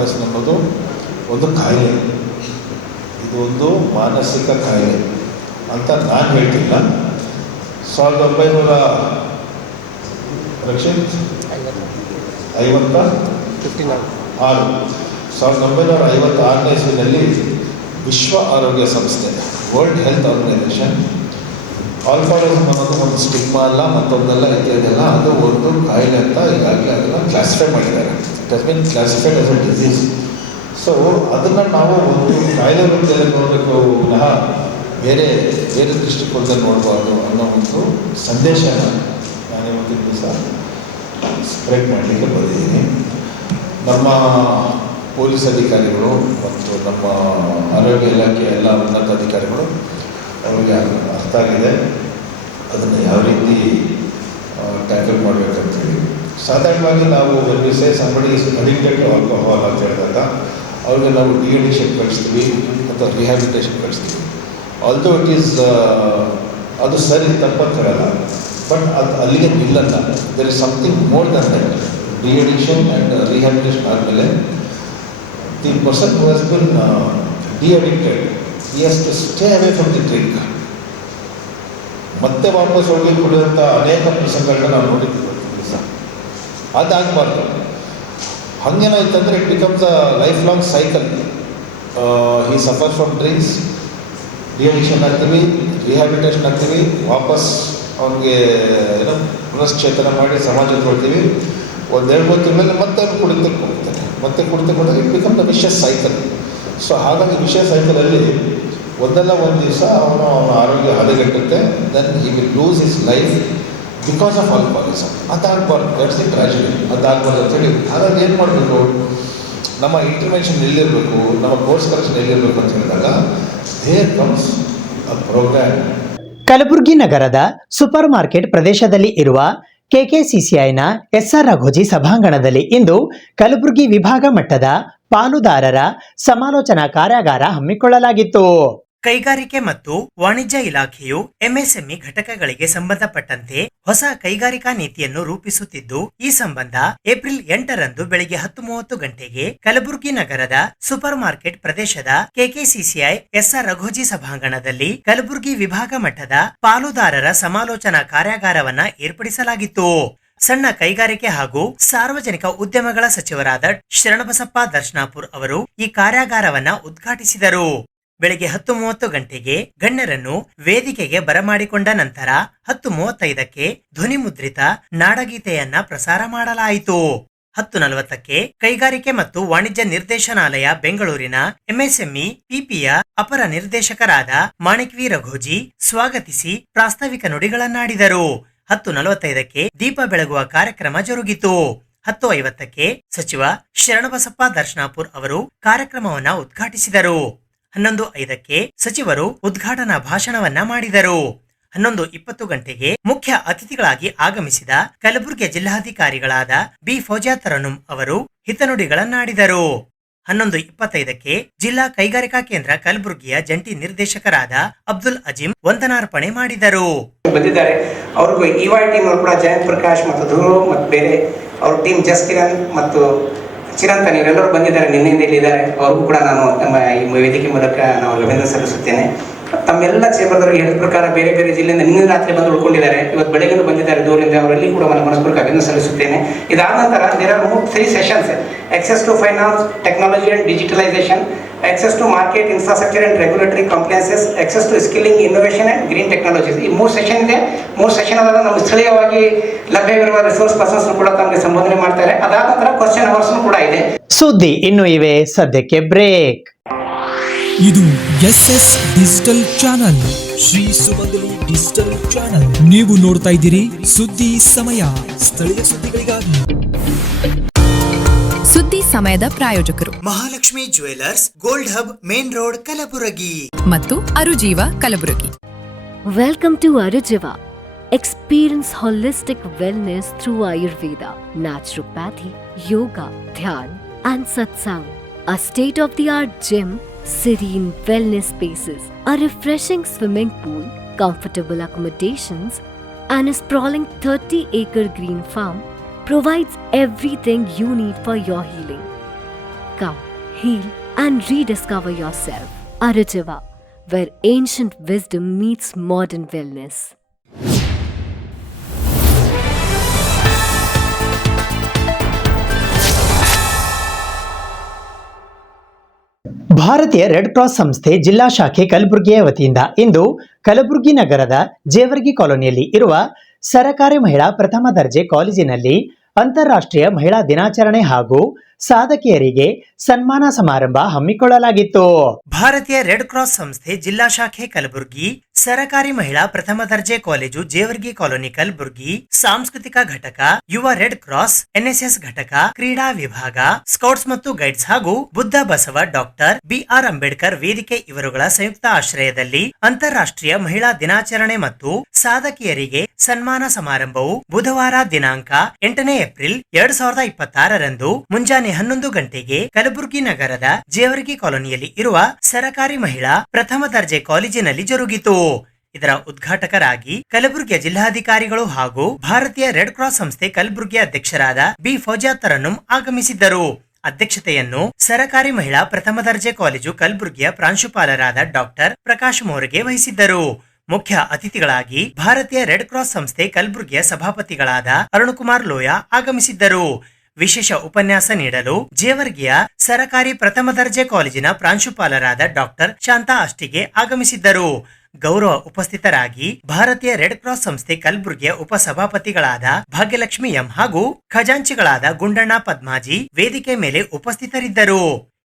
ವ್ಯಸನ ಅನ್ನೋದು ಒಂದು ಕಾಯಿಲೆ, ಇದು ಒಂದು ಮಾನಸಿಕ ಕಾಯಿಲೆ ಅಂತ ನಾನು ಹೇಳ್ತಿಲ್ಲ. 1956 1956ನೇ ಇಸ್ವಿನಲ್ಲಿ ವಿಶ್ವ ಆರೋಗ್ಯ ಸಂಸ್ಥೆ, ವರ್ಲ್ಡ್ ಹೆಲ್ತ್ ಆರ್ಗನೈಸೇಷನ್, ಆಲ್ಕೋಹಾಲಿಸಮ್ ಅನ್ನೋದು ಒಂದು ಸ್ಟಿಗ್ಮಾ ಅಲ್ಲ, ಮತ್ತೊಂದಲ್ಲ, ಇತ್ಯಾದಿಲ್ಲ, ಅದು ಒಂದು ಕಾಯಿಲೆ ಅಂತ ಈಗಾಗಲೇ ಅದನ್ನು ಕ್ಲಾಸಿಫೈ ಮಾಡಿದ್ದಾರೆ. It has been classified as A disease. So ಅದನ್ನು ನಾವು ಒಂದು ಕಾಯಿಲೆ ರೂಪದಲ್ಲಿ ನೋಡಬೇಕು, ವಿನಃ ಬೇರೆ ದೃಷ್ಟಿಕೋನದಲ್ಲಿ ನೋಡಬಾರ್ದು ಅನ್ನೋ ಒಂದು ಸಂದೇಶನ ನಾನು ಇವತ್ತಿನ ದಿವಸ ಸ್ಪ್ರೆಡ್ ಮಾಡಲಿಕ್ಕೆ ಬಂದಿದ್ದೀನಿ. ನಮ್ಮ ಪೊಲೀಸ್ ಅಧಿಕಾರಿಗಳು ಮತ್ತು ನಮ್ಮ ಆರೋಗ್ಯ ಇಲಾಖೆಯ ಎಲ್ಲ ಉನ್ನತ ಅಧಿಕಾರಿಗಳು ಅವರಿಗೆ ಅರ್ಥ ಆಗಿದೆ ಅದನ್ನು ಯಾವ ರೀತಿ ಟ್ಯಾಕಲ್ ಮಾಡಬೇಕಂತೇಳಿ. ಸಾಧಾರಣವಾಗಿ ನಾವು ವೆಲ್ವಿಸೆ ಸಂಬಡಿ ಅಡಿಕ್ಟೆಡ್ ಟು ಆಲ್ಕೋಹಾಲ್ ಅಂತ ಹೇಳಿದಾಗ ಅವ್ರಿಗೆ ನಾವು ಡಿಅಡಿಕ್ಷನ್ ಕಳಿಸ್ತೀವಿ ಅಥವಾ ರಿಹ್ಯಾಬಿಲಿಟೇಷನ್ ಕಳಿಸ್ತೀವಿ. ಆಲ್ದೋ ಇಟ್ ಈಸ್ ಅದು ಸರಿ ತಪ್ಪಂತ ಹೇಳಲ್ಲ, ಬಟ್ ಅದು ಅಲ್ಲಿಗೆ ನಿಲ್ಲಲ್ಲ. There is something more than that. Deaddiction and rehabilitation ಆದಮೇಲೆ the person who has been deaddicted he has to stay away from the drink. ಮತ್ತೆ ವಾಪಸ್ ಹೋಗಿ ಕುಡಿಯುವಂಥ ಅನೇಕ ಪ್ರಸಂಗಗಳನ್ನ ನಾವು ನೋಡಿದ್ದೀವಿ. ಅದಾಗಬಾರ್ದು. ಹಾಗೇನಾಯ್ತಂದರೆ it becomes a life long cycle. He suffer from drinks, deaddiction ಆಗ್ತೀವಿ, ರಿಹ್ಯಾಬಿಲಿಟೇಷನ್ ಆಗ್ತೀವಿ, ವಾಪಸ್ ಅವನಿಗೆ ಪುನಶ್ಚೇತನ ಮಾಡಿ ಸಮಾಜಕ್ಕೆ ಕೊಡ್ತೀವಿ. 1-2 ತಿಂಗಳಲ್ಲಿ ಮತ್ತೆ ಅವ್ನು ಕುಡಿತಕ್ಕೆ ಹೋಗ್ತಾನೆ, ಮತ್ತೆ ಕುಡಿತಕ್ಕೆ it become the vicious cycle. So ಹಾಗಾಗಿ ವಿಷಯ ಸೈಕಲಲ್ಲಿ ಒಂದಲ್ಲ ಒಂದು ದಿವಸ ಅವನ ಆರೋಗ್ಯ ಹದಗೆಟ್ಟುತ್ತೆ. Then he will lose his life because of alcoholism. ಅದಾಗಬಾರ್ದು. That's the tragedy. ಅದಾಗಬಾರ್ದು ಅಂತೇಳಿ ಹಾಗಾಗಿ ಏನು ಮಾಡಬೇಕು, ನಮ್ಮ ಇಂಟರ್ವೆನ್ಷನ್ ಎಲ್ಲಿರಬೇಕು, ನಮ್ಮ ಕೋರ್ಸ್ ಕರೆಕ್ಷನ್ ಎಲ್ಲಿರಬೇಕು ಅಂತ ಹೇಳಿದಾಗ there comes a program. Kalaburagi ನಗರದ ಸೂಪರ್ ಮಾರ್ಕೆಟ್ ಪ್ರದೇಶದಲ್ಲಿ ಇರುವ ಕೆಕೆಸಿಸಿಐನ ಎಸ್ಆರ್ ರಘೋಜಿ ಸಭಾಂಗಣದಲ್ಲಿ ಇಂದು ಕಲಬುರಗಿ ವಿಭಾಗ ಮಟ್ಟದ ಪಾಲುದಾರರ ಸಮಾಲೋಚನಾ ಕಾರ್ಯಾಗಾರ ಹಮ್ಮಿಕೊಳ್ಳಲಾಗಿತ್ತು. ಕೈಗಾರಿಕೆ ಮತ್ತು ವಾಣಿಜ್ಯ ಇಲಾಖೆಯು ಎಂಎಸ್ಎಂಇ ಘಟಕಗಳಿಗೆ ಸಂಬಂಧಪಟ್ಟಂತೆ ಹೊಸ ಕೈಗಾರಿಕಾ ನೀತಿಯನ್ನು ರೂಪಿಸುತ್ತಿದ್ದು, ಈ ಸಂಬಂಧ ಏಪ್ರಿಲ್ 8ರಂದು ಬೆಳಿಗ್ಗೆ 10:30 ಗಂಟೆಗೆ ಕಲಬುರಗಿ ನಗರದ ಸೂಪರ್ ಮಾರ್ಕೆಟ್ ಪ್ರದೇಶದ ಕೆಕೆಸಿಸಿಐ ಎಸ್ಆರ್ ರಘೋಜಿ ಸಭಾಂಗಣದಲ್ಲಿ ಕಲಬುರಗಿ ವಿಭಾಗ ಮಟ್ಟದ ಪಾಲುದಾರರ ಸಮಾಲೋಚನಾ ಕಾರ್ಯಾಗಾರವನ್ನ ಏರ್ಪಡಿಸಲಾಗಿತ್ತು. ಸಣ್ಣ ಕೈಗಾರಿಕೆ ಹಾಗೂ ಸಾರ್ವಜನಿಕ ಉದ್ಯಮಗಳ ಸಚಿವರಾದ ಶರಣಬಸಪ್ಪ ದರ್ಶನಾಪುರ್ ಅವರು ಈ ಕಾರ್ಯಾಗಾರವನ್ನ ಉದ್ಘಾಟಿಸಿದರು. ಬೆಳಿಗ್ಗೆ 10:30 ಗಂಟೆಗೆ ಗಣ್ಯರನ್ನು ವೇದಿಕೆಗೆ ಬರಮಾಡಿಕೊಂಡ ನಂತರ 10:35ಕ್ಕೆ ಧ್ವನಿ ಮುದ್ರಿತ ನಾಡಗೀತೆಯನ್ನ ಪ್ರಸಾರ ಮಾಡಲಾಯಿತು. 10:40ಕ್ಕೆ ಕೈಗಾರಿಕೆ ಮತ್ತು ವಾಣಿಜ್ಯ ನಿರ್ದೇಶನಾಲಯ ಬೆಂಗಳೂರಿನ ಎಂಎಸ್ಎಂಇ ಪಿಪಿಯ ಅಪರ ನಿರ್ದೇಶಕರಾದ ಮಾಣಿಕ್ ವಿ ರಘೋಜಿ ಸ್ವಾಗತಿಸಿ ಪ್ರಾಸ್ತಾವಿಕ ನುಡಿಗಳನ್ನಾಡಿದರು. 10:45ಕ್ಕೆ ದೀಪ ಬೆಳಗುವ ಕಾರ್ಯಕ್ರಮ ಜರುಗಿತು. 10:50ಕ್ಕೆ ಸಚಿವ ಶರಣಬಸಪ್ಪ ದರ್ಶನಾಪುರ್ ಅವರು ಕಾರ್ಯಕ್ರಮವನ್ನ ಉದ್ಘಾಟಿಸಿದರು. 11:05ಕ್ಕೆ ಸಚಿವರು ಉದ್ಘಾಟನಾ ಭಾಷಣವನ್ನ ಮಾಡಿದರು. 11:20 ಗಂಟೆಗೆ ಮುಖ್ಯ ಅತಿಥಿಗಳಾಗಿ ಆಗಮಿಸಿದ ಕಲಬುರಗಿ ಜಿಲ್ಲಾಧಿಕಾರಿಗಳಾದ ಬಿ ಫೌಜಿಯಾ ತರನುಂ ಅವರು ಹಿತನುಡಿಗಳನ್ನಾಡಿದರು. 11:25ಕ್ಕೆ ಜಿಲ್ಲಾ ಕೈಗಾರಿಕಾ ಕೇಂದ್ರ ಕಲಬುರಗಿಯ ಜಂಟಿ ನಿರ್ದೇಶಕರಾದ ಅಬ್ದುಲ್ ಅಜೀಂ ವಂದನಾರ್ಪಣೆ ಮಾಡಿದರು. ಬಂದಿದ್ದಾರೆ ಅವ್ರಿಗೂ ಇವಾಯ್ ಟೀಮ್ ಕೂಡ ಜಯಂತ್ ಪ್ರಕಾಶ್ ಮತ್ತು ಧ್ರುವ್ ಮತ್ತು ಬೇರೆ ಅವ್ರ ಟೀಮ್ ಜಸ್ ಕಿರಣ್ ಮತ್ತು ಚಿರಂತ ನೀವೆಲ್ಲರೂ ಬಂದಿದ್ದಾರೆ, ನಿನ್ನೆಯಿಂದ ಇಲ್ಲಿದ್ದಾರೆ. ಅವ್ರಿಗೂ ಕೂಡ ನಾನು ನಮ್ಮ ಈ ವೇದಿಕೆ ಮೂಲಕ ನಾವು ಅಭಿನಂದನೆ ಸಲ್ಲಿಸುತ್ತೇನೆ. ತಮ್ಮೆಲ್ಲ ಚೇಂಬರ್ದವರಿಗೆ ಹೇಳಿದ ಪ್ರಕಾರ ಬೇರೆ ಬೇರೆ ಜಿಲ್ಲೆಯಿಂದ ನಿನ್ನೆ ರಾತ್ರಿ ಬಂದು ಉಳ್ಕೊಂಡಿದ್ದಾರೆ, ಇವತ್ತು ಬೆಳಗ್ಗೆ ಬಂದಿದ್ದಾರೆ ದೂರದಿಂದ, ಅವರಲ್ಲಿ ಕೂಡ ಮನಸ್ಪೂರ್ವಕ ಅಭಿನಂದನೆ ಸಲ್ಲಿಸುತ್ತೇನೆ. ಇದಾದ ನಂತರ there are 3 sessions: access to finance, technology and digitalization, access to market infrastructure and regulatory compliances, access to skilling, innovation and green technologies. ಈ 3 ಸೆಷನ್ ಇದೆ. 3 ಸೆಷನ್ ಆದಾಗ ನಮ್ಮ ಸ್ಥಳೀಯವಾಗಿ ಲಭ್ಯವಿರುವ ರಿಸೋರ್ಸ್ ಪರ್ಸನ್ಸ್ ಕೂಡ ತಮಗೆ ಸಂಬೋಧನೆ ಮಾಡ್ತಾರೆ. ಅದಾದ ನಂತರ ಕ್ವಶನ್ ಅವರ್ಸ್ ಕೂಡ ಇದೆ. ಸುದ್ದಿ ಇನ್ನು ಇವೆ, ಸದ್ಯಕ್ಕೆ ಬ್ರೇಕ್. ಇದು ಎಸ್ಎಸ್ ಡಿಜಿಟಲ್ ಚಾನಲ್, ಶ್ರೀ ಸುಮಂಗಲಿ ಡಿಜಿಟಲ್ ಚಾನಲ್. ನೀವು ನೋಡ್ತಾ ಇದ್ದೀರಿ ಸುದ್ದಿ ಸಮಯ, ಸ್ಥಳೀಯ ಸುದ್ದಿಗಳಿಗಾಗಿ. ಸುದ್ದಿ ಸಮಯದ ಪ್ರಾಯೋಜಕರು Mahalakshmi jewellers, gold hub, main road, Kalaburagi ಮತ್ತು ಅರುಜೀವ Kalaburagi. Welcome to Arujiva. Experience holistic wellness through Ayurveda, naturopathy, yoga, dhyan, and satsang. A state-of-the-art gym, serene wellness spaces, a refreshing swimming pool, comfortable accommodations, and a sprawling 30-acre green farm provides everything you need for your healing. Come, heal, and rediscover yourself. Arujiva, where ancient wisdom meets modern wellness. ಭಾರತೀಯ red cross ಸಂಸ್ಥೆ ಜಿಲ್ಲಾ ಶಾಖೆ ಕಲಬುರಗಿಯ ವತಿಯಿಂದ ಇಂದು ಕಲಬುರಗಿ ನಗರದ ಜೇವರ್ಗಿ ಕಾಲೋನಿಯಲ್ಲಿ ಇರುವ ಸರಕಾರಿ ಮಹಿಳಾ ಪ್ರಥಮ ದರ್ಜೆ ಕಾಲೇಜಿನಲ್ಲಿ ಅಂತಾರಾಷ್ಟ್ರೀಯ ಮಹಿಳಾ ದಿನಾಚರಣೆ ಹಾಗೂ ಸಾಧಕಿಯರಿಗೆ ಸನ್ಮಾನ ಸಮಾರಂಭ ಹಮ್ಮಿಕೊಳ್ಳಲಾಗಿತ್ತು. ಭಾರತೀಯ ರೆಡ್ ಕ್ರಾಸ್ ಸಂಸ್ಥೆ ಜಿಲ್ಲಾ ಶಾಖೆ ಕಲಬುರಗಿ, ಸರಕಾರಿ ಮಹಿಳಾ ಪ್ರಥಮ ದರ್ಜೆ ಕಾಲೇಜು ಜೇವರ್ಗಿ ಕಾಲೋನಿ ಕಲಬುರಗಿ, ಸಾಂಸ್ಕೃತಿಕ ಘಟಕ, ಯುವ ರೆಡ್ ಕ್ರಾಸ್, ಎನ್ಎಸ್ಎಸ್ ಘಟಕ, ಕ್ರೀಡಾ ವಿಭಾಗ, ಸ್ಕೌಟ್ಸ್ ಮತ್ತು ಗೈಡ್ಸ್ ಹಾಗೂ ಬುದ್ಧ ಬಸವ ಡಾಕ್ಟರ್ ಬಿಆರ್ ಅಂಬೇಡ್ಕರ್ ವೇದಿಕೆ ಇವರುಗಳ ಸಂಯುಕ್ತ ಆಶ್ರಯದಲ್ಲಿ ಅಂತಾರಾಷ್ಟ್ರೀಯ ಮಹಿಳಾ ದಿನಾಚರಣೆ ಮತ್ತು ಸಾಧಕಿಯರಿಗೆ ಸನ್ಮಾನ ಸಮಾರಂಭವು ಬುಧವಾರ ದಿನಾಂಕ 8 ಏಪ್ರಿಲ್ 2026ರಂದು ಮುಂಜಾನೆ 11 ಗಂಟೆಗೆ ಕಲಬುರಗಿ ನಗರದ ಜೇವರ್ಗಿ ಕಾಲೋನಿಯಲ್ಲಿ ಇರುವ ಸರಕಾರಿ ಮಹಿಳಾ ಪ್ರಥಮ ದರ್ಜೆ ಕಾಲೇಜಿನಲ್ಲಿ ಜರುಗಿತು. ಇದರ ಉದ್ಘಾಟಕರಾಗಿ ಕಲಬುರಗಿಯ ಜಿಲ್ಲಾಧಿಕಾರಿಗಳು ಹಾಗೂ ಭಾರತೀಯ ರೆಡ್ ಕ್ರಾಸ್ ಸಂಸ್ಥೆ ಕಲಬುರಗಿ ಅಧ್ಯಕ್ಷರಾದ ಬಿ ಫೌಜಿಯಾ ತರನುಂ ಆಗಮಿಸಿದ್ದರು. ಅಧ್ಯಕ್ಷತೆಯನ್ನು ಸರಕಾರಿ ಮಹಿಳಾ ಪ್ರಥಮ ದರ್ಜೆ ಕಾಲೇಜು ಕಲಬುರಗಿಯ ಪ್ರಾಂಶುಪಾಲರಾದ ಡಾಕ್ಟರ್ ಪ್ರಕಾಶ್ ಮೋರ್ಗೆ ವಹಿಸಿದ್ದರು. ಮುಖ್ಯ ಅತಿಥಿಗಳಾಗಿ ಭಾರತೀಯ ರೆಡ್ ಕ್ರಾಸ್ ಸಂಸ್ಥೆ ಕಲಬುರಗಿಯ ಸಭಾಪತಿಗಳಾದ ಅರುಣಕುಮಾರ್ ಲೋಯಾ ಆಗಮಿಸಿದ್ದರು. ವಿಶೇಷ ಉಪನ್ಯಾಸ ನೀಡಲು ಜೇವರ್ಗಿಯ ಸರಕಾರಿ ಪ್ರಥಮ ದರ್ಜೆ ಕಾಲೇಜಿನ ಪ್ರಾಂಶುಪಾಲರಾದ ಡಾಕ್ಟರ್ ಶಾಂತಾ ಅಷ್ಟಿಗೆ ಆಗಮಿಸಿದ್ದರು. ಗೌರವ ಉಪಸ್ಥಿತರಾಗಿ ಭಾರತೀಯ ರೆಡ್ ಕ್ರಾಸ್ ಸಂಸ್ಥೆ ಕಲಬುರಗಿಯ ಉಪಸಭಾಪತಿಗಳಾದ ಭಾಗ್ಯಲಕ್ಷ್ಮಿ ಎಂ ಹಾಗೂ ಖಜಾಂಚಿಗಳಾದ ಗುಂಡಣ್ಣ ಪದ್ಮಾಜಿ ವೇದಿಕೆ ಮೇಲೆ ಉಪಸ್ಥಿತರಿದ್ದರು.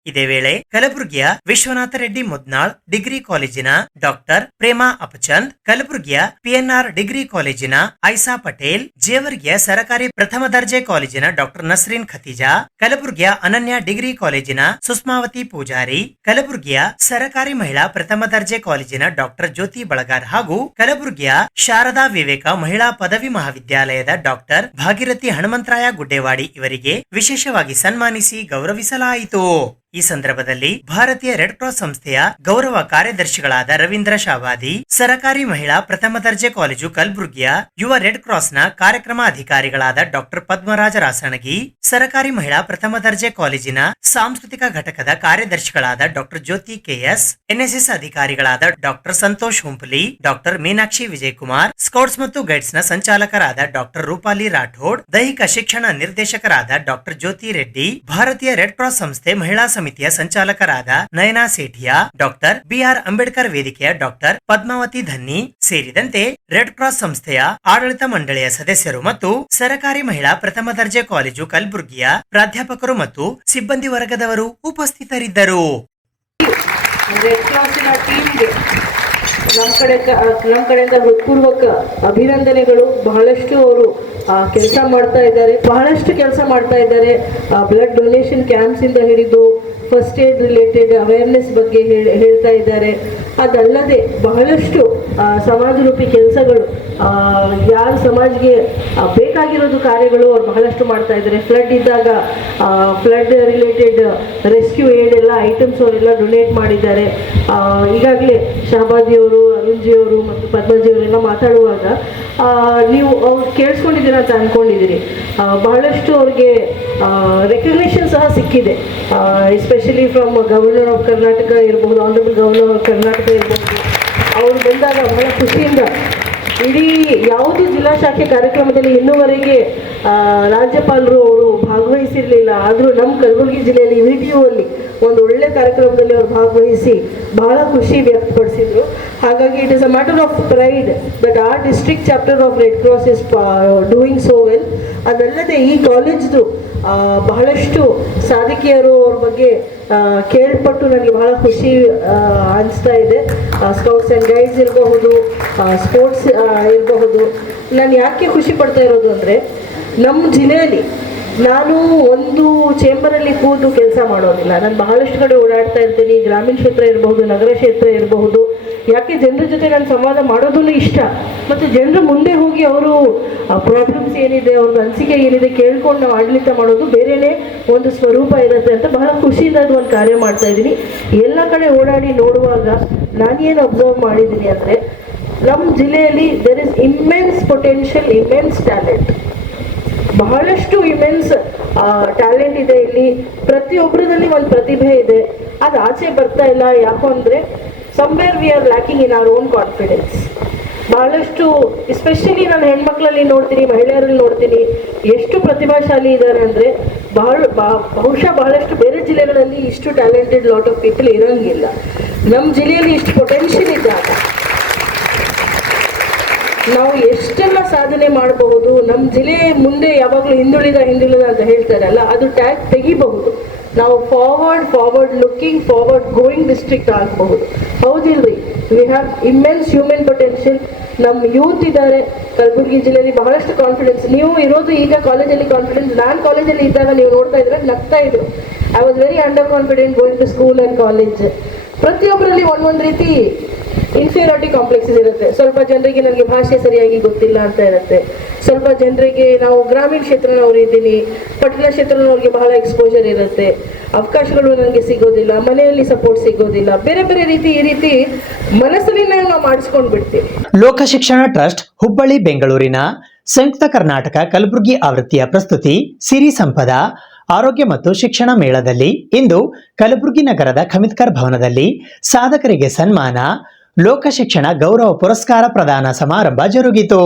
ಇದೇ ವೇಳೆ ಕಲಬುರಗಿಯ ವಿಶ್ವನಾಥ ರೆಡ್ಡಿ ಮುದ್ನಾಳ್ ಡಿಗ್ರಿ ಕಾಲೇಜಿನ ಡಾಕ್ಟರ್ ಪ್ರೇಮಾ ಅಪಚಂದ್, ಕಲಬುರಗಿಯ ಪಿಎನ್ಆರ್ ಡಿಗ್ರಿ ಕಾಲೇಜಿನ ಐಸಾ ಪಟೇಲ್, ಜೇವರ್ಗಿಯ ಸರಕಾರಿ ಪ್ರಥಮ ದರ್ಜೆ ಕಾಲೇಜಿನ ಡಾಕ್ಟರ್ ನಸ್ರೀನ್ ಖತೀಜಾ, ಕಲಬುರಗಿಯ ಅನನ್ಯ ಡಿಗ್ರಿ ಕಾಲೇಜಿನ ಸುಷ್ಮಾವತಿ ಪೂಜಾರಿ, ಕಲಬುರಗಿಯ ಸರಕಾರಿ ಮಹಿಳಾ ಪ್ರಥಮ ದರ್ಜೆ ಕಾಲೇಜಿನ ಡಾಕ್ಟರ್ ಜ್ಯೋತಿ ಬಳಗಾರ್ ಹಾಗೂ ಕಲಬುರಗಿಯ ಶಾರದಾ ವಿವೇಕ ಮಹಿಳಾ ಪದವಿ ಮಹಾವಿದ್ಯಾಲಯದ ಡಾಕ್ಟರ್ ಭಾಗೀರಥಿ ಹನುಮಂತರಾಯ ಗುಡ್ಡೇವಾಡಿ ಇವರಿಗೆ ವಿಶೇಷವಾಗಿ ಸನ್ಮಾನಿಸಿ ಗೌರವಿಸಲಾಯಿತು. ಈ ಸಂದರ್ಭದಲ್ಲಿ ಭಾರತೀಯ ರೆಡ್ ಕ್ರಾಸ್ ಸಂಸ್ಥೆಯ ಗೌರವ ಕಾರ್ಯದರ್ಶಿಗಳಾದ ರವೀಂದ್ರ ಶಾವಾದಿ, ಸರಕಾರಿ ಮಹಿಳಾ ಪ್ರಥಮ ದರ್ಜೆ ಕಾಲೇಜು ಕಲಬುರಗಿಯ ಯುವ ರೆಡ್ ಕ್ರಾಸ್ನ ಕಾರ್ಯಕ್ರಮ ಅಧಿಕಾರಿಗಳಾದ ಡಾಕ್ಟರ್ ಪದ್ಮರಾಜ ರಾಸಣಗಿ, ಸರಕಾರಿ ಮಹಿಳಾ ಪ್ರಥಮ ದರ್ಜೆ ಕಾಲೇಜಿನ ಸಾಂಸ್ಕೃತಿಕ ಘಟಕದ ಕಾರ್ಯದರ್ಶಿಗಳಾದ ಡಾಕ್ಟರ್ ಜ್ಯೋತಿ ಕೆಎಸ್, ಎನ್ಎಸ್ಎಸ್ ಅಧಿಕಾರಿಗಳಾದ doctor Santosh Humpali, doctor Meenakshi Vijayakumar, scouts ಮತ್ತು ಗೈಡ್ಸ್ ನ ಸಂಚಾಲಕರಾದ ಡಾಕ್ಟರ್ ರೂಪಾಲಿ ರಾಠೋಡ್, ದೈಹಿಕ ಶಿಕ್ಷಣ ನಿರ್ದೇಶಕರಾದ ಡಾಕ್ಟರ್ ಜ್ಯೋತಿ ರೆಡ್ಡಿ, ಭಾರತೀಯ ರೆಡ್ ಕ್ರಾಸ್ ಸಂಸ್ಥೆ ಮಹಿಳಾ ಸಮಿತಿಯ ಸಂಚಾಲಕರಾದ ನಯನಾ ಸೇಠಿಯಾ, ಡಾಕ್ಟರ್ ಬಿಆರ್ ಅಂಬೇಡ್ಕರ್ ವೇದಿಕೆಯ ಡಾಕ್ಟರ್ ಪದ್ಮಾವತಿ ಧನ್ನಿ ಸೇರಿದಂತೆ ರೆಡ್ ಕ್ರಾಸ್ ಸಂಸ್ಥೆಯ ಆಡಳಿತ ಮಂಡಳಿಯ ಸದಸ್ಯರು ಮತ್ತು ಸರಕಾರಿ ಮಹಿಳಾ ಪ್ರಥಮ ದರ್ಜೆ ಕಾಲೇಜು ಕಲಬುರಗಿಯ ಪ್ರಾಧ್ಯಾಪಕರು ಮತ್ತು ಸಿಬ್ಬಂದಿ ವರ್ಗದವರು ಉಪಸ್ಥಿತರಿದ್ದರು. ರೆಡ್ ಕ್ರಾಸಿನ ಟೀಮ್ಗೆ ನಮ್ಮ ಕಡೆಯಿಂದ ಹೃತ್ಪೂರ್ವಕ ಅಭಿನಂದನೆಗಳು. ಬಹಳಷ್ಟು ಅವರು ಕೆಲಸ ಮಾಡ್ತಾ ಇದ್ದಾರೆ, ಬಹಳಷ್ಟು ಕೆಲಸ ಮಾಡ್ತಾ ಇದ್ದಾರೆ. ಬ್ಲಡ್ ಡೊನೇಷನ್ ಕ್ಯಾಂಪ್ಸ್ ಇಂದ ಹಿಡಿದು ಫಸ್ಟ್ ಏಡ್ ರಿಲೇಟೆಡ್ ಅವೇರ್ನೆಸ್ ಬಗ್ಗೆ ಹೇಳ್ತಾ ಇದ್ದಾರೆ. ಅದಲ್ಲದೆ ಬಹಳಷ್ಟು ಸಮಾಜರೂಪಿ ಕೆಲಸಗಳು, ಯಾರ ಸಮಾಜಕ್ಕೆ ಬೇಕಾಗಿರೋದು ಕಾರ್ಯಗಳು ಅವ್ರು ಬಹಳಷ್ಟು ಮಾಡ್ತಾ ಇದ್ದಾರೆ. ಫ್ಲಡ್ ಇದ್ದಾಗ ಫ್ಲಡ್ ರಿಲೇಟೆಡ್ ರೆಸ್ಕ್ಯೂ ಏಡ್ ಎಲ್ಲ ಐಟಮ್ಸ್ ಅವರೆಲ್ಲ ಡೊನೇಟ್ ಮಾಡಿದ್ದಾರೆ. ಈಗಾಗಲೇ ಶಹಬಾದಿಯವರು, ಅರುಣ್ಜಿಯವರು ಮತ್ತು ಪದ್ಮಜಿಯವರೆಲ್ಲ ಮಾತಾಡುವಾಗ ನೀವು ಅವ್ರು ಕೇಳಿಸ್ಕೊಂಡಿದ್ದೀರ ಅಂತ ಅಂದ್ಕೊಂಡಿದ್ದೀರಿ. ಬಹಳಷ್ಟು ಅವ್ರಿಗೆ ರೆಕಗ್ನಿಷನ್ ಸಹ ಸಿಕ್ಕಿದೆ, especially from governor of Karnataka ಇರಬಹುದು, ಆನರಬಲ್ ಗವರ್ನರ್ ಆಫ್ ಕರ್ನಾಟಕ ಇರಬಹುದು. ಅವರು ಬಂದಾಗ ಬಹಳ ಖುಷಿಯಿಂದ ಇಡೀ ಯಾವುದು ಜಿಲ್ಲಾ ಶಾಖೆ ಕಾರ್ಯಕ್ರಮದಲ್ಲಿ ಇನ್ನೂವರೆಗೆ ರಾಜ್ಯಪಾಲರು ಅವರು ಭಾಗವಹಿಸಿರಲಿಲ್ಲ. ಆದರೂ ನಮ್ಮ ಕಲಬುರಗಿ ಜಿಲ್ಲೆಯಲ್ಲಿ ವಿಟಿಯು ಅಲ್ಲಿ ಒಂದು ಒಳ್ಳೆ ಕಾರ್ಯಕ್ರಮದಲ್ಲಿ ಅವರು ಭಾಗವಹಿಸಿ ಬಹಳ ಖುಷಿ ವ್ಯಕ್ತಪಡಿಸಿದ್ರು. ಹಾಗಾಗಿ it is a matter of pride that are district chapter of red cross is doing so well. ಅದಲ್ಲದೆ ಈ ಕಾಲೇಜ್ದು ಬಹಳಷ್ಟು ಸಾಧಕಿಯರು ಅವ್ರ ಬಗ್ಗೆ ಕೇಳ್ಪಟ್ಟು ನನಗೆ ಬಹಳ ಖುಷಿ ಅನಿಸ್ತಾ ಇದೆ. ಸ್ಕೌಟ್ಸ್ ಆ್ಯಂಡ್ ಗೈಡ್ಸ್ ಇರಬಹುದು, ಸ್ಪೋರ್ಟ್ಸ್ ಇರಬಹುದು. ನಾನು ಯಾಕೆ ಖುಷಿ ಪಡ್ತಾ ಇರೋದು ಅಂದರೆ, ನಮ್ಮ ಜಿಲ್ಲೆಯಲ್ಲಿ ನಾನು ಒಂದು ಚೇಂಬರಲ್ಲಿ ಕೂತು ಕೆಲಸ ಮಾಡೋದಿಲ್ಲ. ನಾನು ಬಹಳಷ್ಟು ಕಡೆ ಓಡಾಡ್ತಾ ಇರ್ತೀನಿ, ಗ್ರಾಮೀಣ ಕ್ಷೇತ್ರ ಇರಬಹುದು, ನಗರ ಕ್ಷೇತ್ರ ಇರಬಹುದು. ಯಾಕೆ ಜನರ ಜೊತೆ ನಾನು ಸಂವಾದ ಮಾಡೋದೂ ಇಷ್ಟ, ಮತ್ತು ಜನರು ಮುಂದೆ ಹೋಗಿ ಅವರು ಪ್ರಾಬ್ಲಮ್ಸ್ ಏನಿದೆ, ಅವ್ರದ್ದು ಅನಿಸಿಕೆ ಏನಿದೆ ಕೇಳ್ಕೊಂಡು ನಾವು ಆಡಳಿತ ಮಾಡೋದು ಬೇರೆಯೇ ಒಂದು ಸ್ವರೂಪ ಇರುತ್ತೆ ಅಂತ ಬಹಳ ಖುಷಿಯಿಂದ ಅದು ಒಂದು ಕಾರ್ಯ ಮಾಡ್ತಾ ಇದ್ದೀನಿ. ಎಲ್ಲ ಕಡೆ ಓಡಾಡಿ ನೋಡುವಾಗ ನಾನೇನು ಅಬ್ಸರ್ವ್ ಮಾಡಿದ್ದೀನಿ ಅಂದರೆ, ನಮ್ಮ ಜಿಲ್ಲೆಯಲ್ಲಿ there is immense potential, immense talent, ಬಹಳಷ್ಟು ಇಮೆನ್ಸ್ ಟ್ಯಾಲೆಂಟ್ ಇದೆ ಇಲ್ಲಿ. ಪ್ರತಿಯೊಬ್ಬರದಲ್ಲಿ ಒಂದು ಪ್ರತಿಭೆ ಇದೆ, ಅದು ಆಚೆ ಬರ್ತಾ ಇಲ್ಲ. ಯಾಕೋ ಅಂದರೆ somewhere we are lacking in our own confidence. ಬಹಳಷ್ಟು ಎಸ್ಪೆಷಲಿ ನಾನು ಹೆಣ್ಮಕ್ಳಲ್ಲಿ ನೋಡ್ತೀನಿ, ಮಹಿಳೆಯರಲ್ಲಿ ನೋಡ್ತೀನಿ, ಎಷ್ಟು ಪ್ರತಿಭಾಶಾಲಿ ಇದ್ದಾರೆ ಅಂದರೆ ಬಹುಶಃ ಬಹಳಷ್ಟು ಬೇರೆ ಜಿಲ್ಲೆಗಳಲ್ಲಿ ಇಷ್ಟು ಟ್ಯಾಲೆಂಟೆಡ್ ಲಾಟ್ ಆಫ್ ಪೀಪಲ್ ಇರೋಂಗಿಲ್ಲ. ನಮ್ಮ ಜಿಲ್ಲೆಯಲ್ಲಿ ಇಷ್ಟು ಪೊಟೆನ್ಷಿಯಲ್ ಇದ್ದಾಗ ನಾವು ಎಷ್ಟೆಲ್ಲ ಸಾಧನೆ ಮಾಡಬಹುದು. ನಮ್ಮ ಜಿಲ್ಲೆ ಮುಂದೆ ಯಾವಾಗಲೂ ಹಿಂದುಳಿದ ಅಂತ ಹೇಳ್ತಾರಲ್ಲ, ಅದು ಟ್ಯಾಗ್ ತೆಗಿಬಹುದು. ನಾವು forward looking, forward going district ಆಗಬಹುದು. ಹೌದಿಲ್ರಿ? We have immense human potential. ನಮ್ಮ ಯೂತ್ ಇದ್ದಾರೆ ಕಲಬುರಗಿ ಜಿಲ್ಲೆಯಲ್ಲಿ, ಬಹಳಷ್ಟು ಕಾನ್ಫಿಡೆನ್ಸ್. ನೀವು ಇರೋದು ಈಗ ಕಾಲೇಜಲ್ಲಿ ಕಾನ್ಫಿಡೆನ್ಸ್. ನಾನು ಕಾಲೇಜಲ್ಲಿ ಇದ್ದಾಗ ನೀವು ನೋಡ್ತಾ ಇದ್ರೆ ನಗ್ತಾ ಇದ್ರು. I was very under confident going to school and college. ಪ್ರತಿಯೊಬ್ಬರಲ್ಲಿ ಒಂದೊಂದು ರೀತಿ ಇನ್ಫೀರಿಯಾರಿಟಿ ಕಾಂಪ್ಲೆಕ್ಸಸ್ ಇರುತ್ತೆ. ಸ್ವಲ್ಪ ಜನರಿಗೆ ನನಗೆ ಭಾಷೆ ಸರಿಯಾಗಿ ಗೊತ್ತಿಲ್ಲ ಅಂತ ಇರುತ್ತೆ, ಸ್ವಲ್ಪ ಜನರಿಗೆ ನಾವು ಗ್ರಾಮೀಣ ಕ್ಷೇತ್ರನವ್ರು ಇದ್ದೀನಿ, ಪಟ್ಟಣ ಕ್ಷೇತ್ರನವ್ರಿಗೆ ಬಹಳ ಎಕ್ಸ್ಪೋಜರ್ ಇರುತ್ತೆ, ಅವಕಾಶಗಳು ನನಗೆ ಸಿಗೋದಿಲ್ಲ, ಮನೆಯಲ್ಲಿ ಸಪೋರ್ಟ್ ಸಿಗೋದಿಲ್ಲ, ಬೇರೆ ಬೇರೆ ರೀತಿ ಈ ರೀತಿ ಮನಸ್ಸಲ್ಲಿ ನಾವು ಮಾಡಿಸ್ಕೊಂಡು ಬಿಡ್ತೀವಿ. ಲೋಕ ಶಿಕ್ಷಣ ಟ್ರಸ್ಟ್ ಹುಬ್ಬಳ್ಳಿ ಬೆಂಗಳೂರಿನ ಸಂಯುಕ್ತ ಕರ್ನಾಟಕ ಕಲಬುರಗಿ ಆವೃತ್ತಿಯ ಪ್ರಸ್ತುತಿ ಸಿರಿ ಸಂಪದ ಆರೋಗ್ಯ ಮತ್ತು ಶಿಕ್ಷಣ ಮೇಳದಲ್ಲಿ ಇಂದು ಕಲಬುರಗಿ ನಗರದ ಖಮಿತ್ಕರ್ ಭವನದಲ್ಲಿ ಸಾಧಕರಿಗೆ ಸನ್ಮಾನ, ಲೋಕ ಶಿಕ್ಷಣ ಗೌರವ ಪುರಸ್ಕಾರ ಪ್ರದಾನ ಸಮಾರಂಭ ಜರುಗಿತು.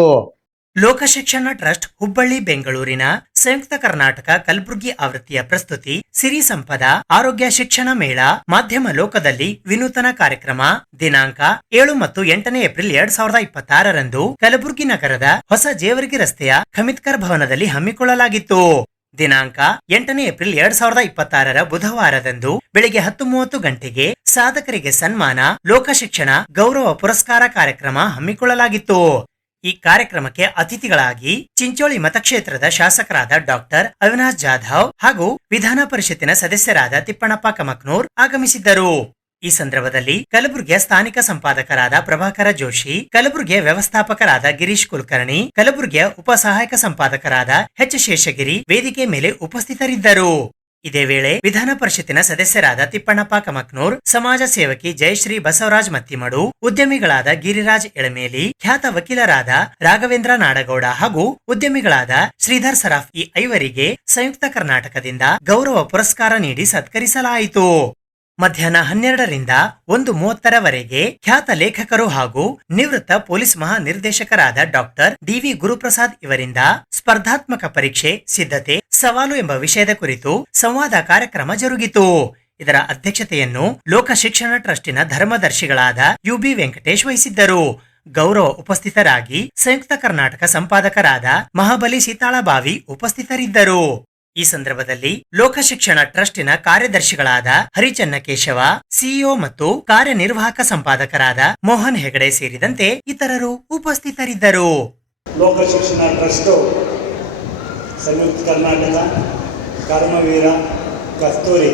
ಲೋಕ ಶಿಕ್ಷಣ ಟ್ರಸ್ಟ್ ಹುಬ್ಬಳ್ಳಿ ಬೆಂಗಳೂರಿನ ಸಂಯುಕ್ತ ಕರ್ನಾಟಕ ಕಲಬುರಗಿ ಆವೃತ್ತಿಯ ಪ್ರಸ್ತುತಿ ಸಿರಿ ಸಂಪದ ಆರೋಗ್ಯ ಶಿಕ್ಷಣ ಮೇಳ ಮಾಧ್ಯಮ ಲೋಕದಲ್ಲಿ ವಿನೂತನ ಕಾರ್ಯಕ್ರಮ ದಿನಾಂಕ 7 ಮತ್ತು 8 ಏಪ್ರಿಲ್ 2026 ಕಲಬುರಗಿ ನಗರದ ಹೊಸ ಜೇವರ್ಗಿ ರಸ್ತೆಯ ಖಮಿತ್ಕರ್ ಭವನದಲ್ಲಿ ಹಮ್ಮಿಕೊಳ್ಳಲಾಗಿತ್ತು. ದಿನಾಂಕ 8ನೇ ಏಪ್ರಿಲ್ 2026 ಬುಧವಾರದಂದು ಬೆಳಿಗ್ಗೆ 10:30 ಗಂಟೆಗೆ ಸಾಧಕರಿಗೆ ಸನ್ಮಾನ, ಲೋಕಶಿಕ್ಷಣ ಗೌರವ ಪುರಸ್ಕಾರ ಕಾರ್ಯಕ್ರಮ ಹಮ್ಮಿಕೊಳ್ಳಲಾಗಿತ್ತು. ಈ ಕಾರ್ಯಕ್ರಮಕ್ಕೆ ಅತಿಥಿಗಳಾಗಿ ಚಿಂಚೋಳಿ ಮತಕ್ಷೇತ್ರದ ಶಾಸಕರಾದ ಡಾಕ್ಟರ್ ಅವಿನಾಶ್ ಜಾಧವ್ ಹಾಗೂ ವಿಧಾನ ಪರಿಷತ್ತಿನ ಸದಸ್ಯರಾದ ತಿಪ್ಪಣ್ಣಪ್ಪ ಕಮಕ್ನೂರ್ ಆಗಮಿಸಿದ್ದರು. ಈ ಸಂದರ್ಭದಲ್ಲಿ ಕಲಬುರಗಿಯ ಸ್ಥಾನಿಕ ಸಂಪಾದಕರಾದ ಪ್ರಭಾಕರ ಜೋಶಿ, ಕಲಬುರಗಿಯ ವ್ಯವಸ್ಥಾಪಕರಾದ ಗಿರೀಶ್ ಕುಲಕರ್ಣಿ, ಕಲಬುರಗಿಯ ಉಪ ಸಹಾಯಕ ಸಂಪಾದಕರಾದ ಎಚ್ ಶೇಷಗಿರಿ ವೇದಿಕೆ ಮೇಲೆ ಉಪಸ್ಥಿತರಿದ್ದರು. ಇದೇ ವೇಳೆ ವಿಧಾನ ಪರಿಷತ್ತಿನ ಸದಸ್ಯರಾದ ತಿಪ್ಪಣ್ಣಪ್ಪ ಕಮಕ್ನೂರ್, ಸಮಾಜ ಸೇವಕಿ ಜಯಶ್ರೀ ಬಸವರಾಜ್ ಮತ್ತಿಮಡು, ಉದ್ಯಮಿಗಳಾದ ಗಿರಿರಾಜ್ ಎಳಮೇಲಿ, ಖ್ಯಾತ ವಕೀಲರಾದ ರಾಘವೇಂದ್ರ ನಾಡಗೌಡ ಹಾಗೂ ಉದ್ಯಮಿಗಳಾದ ಶ್ರೀಧರ್ ಸರಾಫ್ ಈ ಐವರಿಗೆ ಸಂಯುಕ್ತ ಕರ್ನಾಟಕದಿಂದ ಗೌರವ ಪುರಸ್ಕಾರ ನೀಡಿ ಸತ್ಕರಿಸಲಾಯಿತು. ಮಧ್ಯಾಹ್ನ 12ರಿಂದ 1:30 ಖ್ಯಾತ ಲೇಖಕರು ಹಾಗೂ ನಿವೃತ್ತ ಪೊಲೀಸ್ ಮಹಾನಿರ್ದೇಶಕರಾದ ಡಾಕ್ಟರ್ ಡಿವಿ ಗುರುಪ್ರಸಾದ್ ಇವರಿಂದ ಸ್ಪರ್ಧಾತ್ಮಕ ಪರೀಕ್ಷೆ ಸಿದ್ಧತೆ ಸವಾಲು ಎಂಬ ವಿಷಯದ ಕುರಿತು ಸಂವಾದ ಕಾರ್ಯಕ್ರಮ ಜರುಗಿತು. ಇದರ ಅಧ್ಯಕ್ಷತೆಯನ್ನು ಲೋಕ ಶಿಕ್ಷಣ ಟ್ರಸ್ಟಿನ ಧರ್ಮದರ್ಶಿಗಳಾದ ಯುಬಿ ವೆಂಕಟೇಶ್ ವಹಿಸಿದ್ದರು. ಗೌರವ ಉಪಸ್ಥಿತರಾಗಿ ಸಂಯುಕ್ತ ಕರ್ನಾಟಕ ಸಂಪಾದಕರಾದ ಮಹಾಬಲಿ ಸೀತಾಳಬಾವಿ ಉಪಸ್ಥಿತರಿದ್ದರು. ಈ ಸಂದರ್ಭದಲ್ಲಿ ಲೋಕ ಶಿಕ್ಷಣ ಟ್ರಸ್ಟಿನ ಕಾರ್ಯದರ್ಶಿಗಳಾದ ಹರಿಚನ್ನಕೇಶವ, ಸಿಇಒ ಮತ್ತು ಕಾರ್ಯನಿರ್ವಾಹಕ ಸಂಪಾದಕರಾದ ಮೋಹನ್ ಹೆಗಡೆ ಸೇರಿದಂತೆ ಇತರರು ಉಪಸ್ಥಿತರಿದ್ದರು. ಲೋಕ ಶಿಕ್ಷಣ ಟ್ರಸ್ಟು ಸಂಯುಕ್ತ ಕರ್ನಾಟಕ, ಕರ್ಮವೀರ, ಕಸ್ತೂರಿ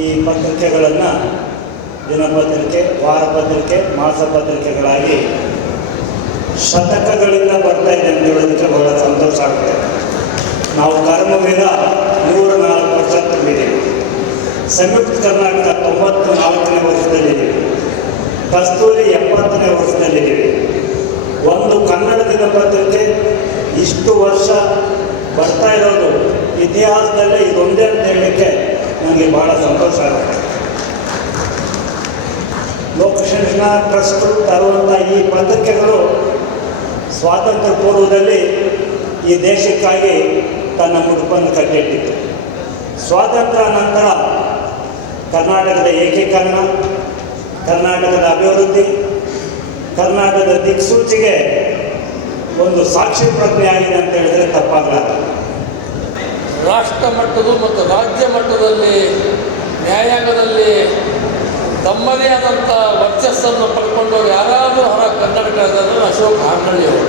ಈ ಪತ್ರಿಕೆಗಳನ್ನು ದಿನಪತ್ರಿಕೆ, ವಾರಪತ್ರಿಕೆ, ಮಾಸಪತ್ರಿಕೆಗಳಾಗಿ ಶತಕಗಳಿಂದ ಬರ್ತಾ ಇದೆ ಅಂತ ಹೇಳೋದಕ್ಕೆ ಬಹಳ ಸಂತೋಷ ಆಗುತ್ತೆ. ನಾವು ಕರ್ಮವೀರ 104 ವರ್ಷ ತುಂಬಿದ್ದೀವಿ. ಸಂಯುಕ್ತ ಕರ್ನಾಟಕ 94ನೇ ವರ್ಷದಲ್ಲಿದ್ದೀವಿ. ಕಸ್ತೂರಿ 70ನೇ ವರ್ಷದಲ್ಲಿದ್ದೀವಿ. ಒಂದು ಕನ್ನಡ ದಿನಪತ್ರಿಕೆ ಇಷ್ಟು ವರ್ಷ ಬರ್ತಾ ಇರೋದು ಇತಿಹಾಸದಲ್ಲೇ ಇದೊಂದೇ ಅಂತ ಹೇಳಲಿಕ್ಕೆ ನನಗೆ ಭಾಳ ಸಂತೋಷ ಆಗುತ್ತೆ. ಲೋಕಶಿಕ್ಷಣ ಟ್ರಸ್ಟ್ ತರುವಂಥ ಈ ಪತ್ರಿಕೆಗಳು ಸ್ವಾತಂತ್ರ್ಯ ಪೂರ್ವದಲ್ಲಿ ಈ ದೇಶಕ್ಕಾಗಿ ತನ್ನ ಮುಡುಪನ್ನು ಕಟ್ಟಿಟ್ಟಿತ್ತು. ಸ್ವಾತಂತ್ರ್ಯ ನಂತರ ಕರ್ನಾಟಕದ ಏಕೀಕರಣ, ಕರ್ನಾಟಕದ ಅಭಿವೃದ್ಧಿ, ಕರ್ನಾಟಕದ ದಿಕ್ಸೂಚಿಗೆ ಒಂದು ಸಾಕ್ಷಿ ಪ್ರಜ್ಞೆ ಆಗಿದೆ ಅಂತ ಹೇಳಿದರೆ ತಪ್ಪಾಗಲಾರ. ರಾಷ್ಟ್ರ ಮಟ್ಟದ ಮತ್ತು ರಾಜ್ಯ ಮಟ್ಟದಲ್ಲಿ ನ್ಯಾಯಾಂಗದಲ್ಲಿ ತಮ್ಮದೇ ಆದಂಥ ವರ್ಚಸ್ಸನ್ನು ಪಡ್ಕೊಂಡವರು ಯಾರಾದರೂ ಕರ್ನಾಟಕದಲ್ಲಿ ಅಶೋಕ್ ಹಾರ್ನಳ್ಳಿಯವರು.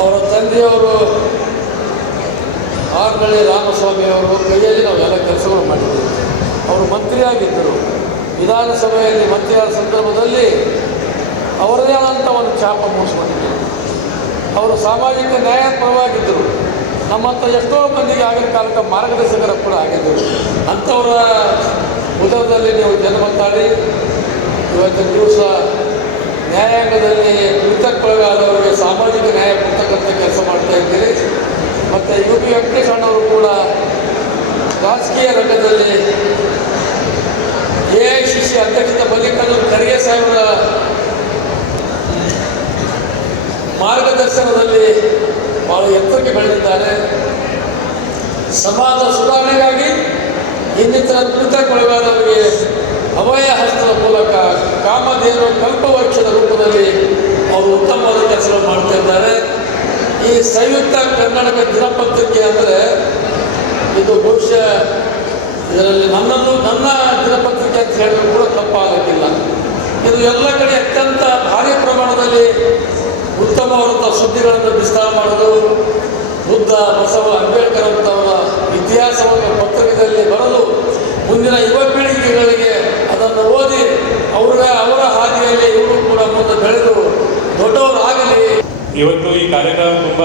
ಅವರ ತಂದೆಯವರು ಹಾರ್ನಳ್ಳಿ ರಾಮಸ್ವಾಮಿಯವರು ಕೈಯಲ್ಲಿ ನಾವೆಲ್ಲ ಕೆಲಸಗಳು ಮಾಡಿದ್ದೀವಿ. ಅವರು ಮಂತ್ರಿಯಾಗಿದ್ದರು. ವಿಧಾನಸಭೆಯಲ್ಲಿ ಮಂತ್ರಿಯಾದ ಸಂದರ್ಭದಲ್ಲಿ ಅವರದೇ ಆದಂಥ ಒಂದು ಛಾಪ ಮೂಡಿಸ್ಕೊಂಡಿದ್ದರು. ಅವರು ಸಾಮಾಜಿಕ ನ್ಯಾಯ ಪರವಾಗಿದ್ದರು. ನಮ್ಮಂಥ ಎಷ್ಟೋ ಮಂದಿಗೆ ಆಗಿನ ಕಾಲಕ್ಕೆ ಮಾರ್ಗದರ್ಶಕರ ಕೂಡ ಆಗಿದ್ದರು. ಅಂಥವರ ಉದರದಲ್ಲಿ ನೀವು ಜನ್ಮ ತಾಳಿ ಇವತ್ತಿನ ದಿವಸ ನ್ಯಾಯಾಂಗದಲ್ಲಿ ತುಳಿತಕ್ಕೊಳಗಾದವರಿಗೆ ಸಾಮಾಜಿಕ ನ್ಯಾಯ ಕೊಡ್ತಕ್ಕಂಥ ಕೆಲಸ ಮಾಡ್ತಾ ಇದ್ದೀರಿ. ಮತ್ತು ಯು ಬಿ ವೆಂಕಟೇಶ್ ಅಣ್ಣವರು ಕೂಡ ರಾಜಕೀಯ ರಂಗದಲ್ಲಿ AICC ಅಧ್ಯಕ್ಷತೆ ಮಲ್ಲಿಕಾರ್ಜುನ ಖರ್ಗೆ ಸಾಹೇಬರ ಮಾರ್ಗದರ್ಶನದಲ್ಲಿ ಭಾಳ ಎತ್ತರಕ್ಕೆ ಬೆಳೆದಿದ್ದಾರೆ. ಸಮಾಜ ಸುಧಾರಣೆಗಾಗಿ ಇನ್ನಿತರ ತುಳಿತಕ್ಕೊಳಗಾದವರಿಗೆ ಅಭಯ ಹಸ್ತದ ಮೂಲಕ ಕಾಮಧೇನು ಕಲ್ಪವೃಕ್ಷದ ರೂಪದಲ್ಲಿ ಅವರು ಉತ್ತಮವಾದ ಕೆಲಸ ಮಾಡ್ತಾ ಇದ್ದಾರೆ. ಈ ಸಂಯುಕ್ತ ಕರ್ನಾಟಕ ದಿನಪತ್ರಿಕೆ ಅಂದರೆ ಇದು ಬಹುಶಃ ಇದರಲ್ಲಿ ನನ್ನ ದಿನಪತ್ರಿಕೆ ಅಂತ ಹೇಳಿದ್ರು ಕೂಡ ತಪ್ಪಾಗಲಿಕ್ಕಿಲ್ಲ. ಇದು ಎಲ್ಲ ಕಡೆ ಅತ್ಯಂತ ಭಾರಿ ಪ್ರಮಾಣದಲ್ಲಿ ಉತ್ತಮವಾದಂಥ ಸುದ್ದಿಗಳನ್ನು ಬಿಸ್ತಾರ ಮಾಡೋದು, ಬುದ್ಧ, ಬಸವ, ಅಂಬೇಡ್ಕರ್ ಅಂತವರ ಇತಿಹಾಸವನ್ನು ಪತ್ರಿಕೆಯಲ್ಲಿ ಬರೆದು ಮುಂದಿನ ಯುವ ಪೀಳಿಗೆಗಳಿಗೆ ಅದನ್ನು ಓದಿ ಅವರ ಹಾದಿಯಲ್ಲಿ ಇವರು ಕೂಡ ಮುಂದೆ ಬೆಳೆದು ದೊಡ್ಡವರಾಗಲಿ. ಇವತ್ತು ಈ ಕಾರ್ಯಕ್ರಮ ತುಂಬ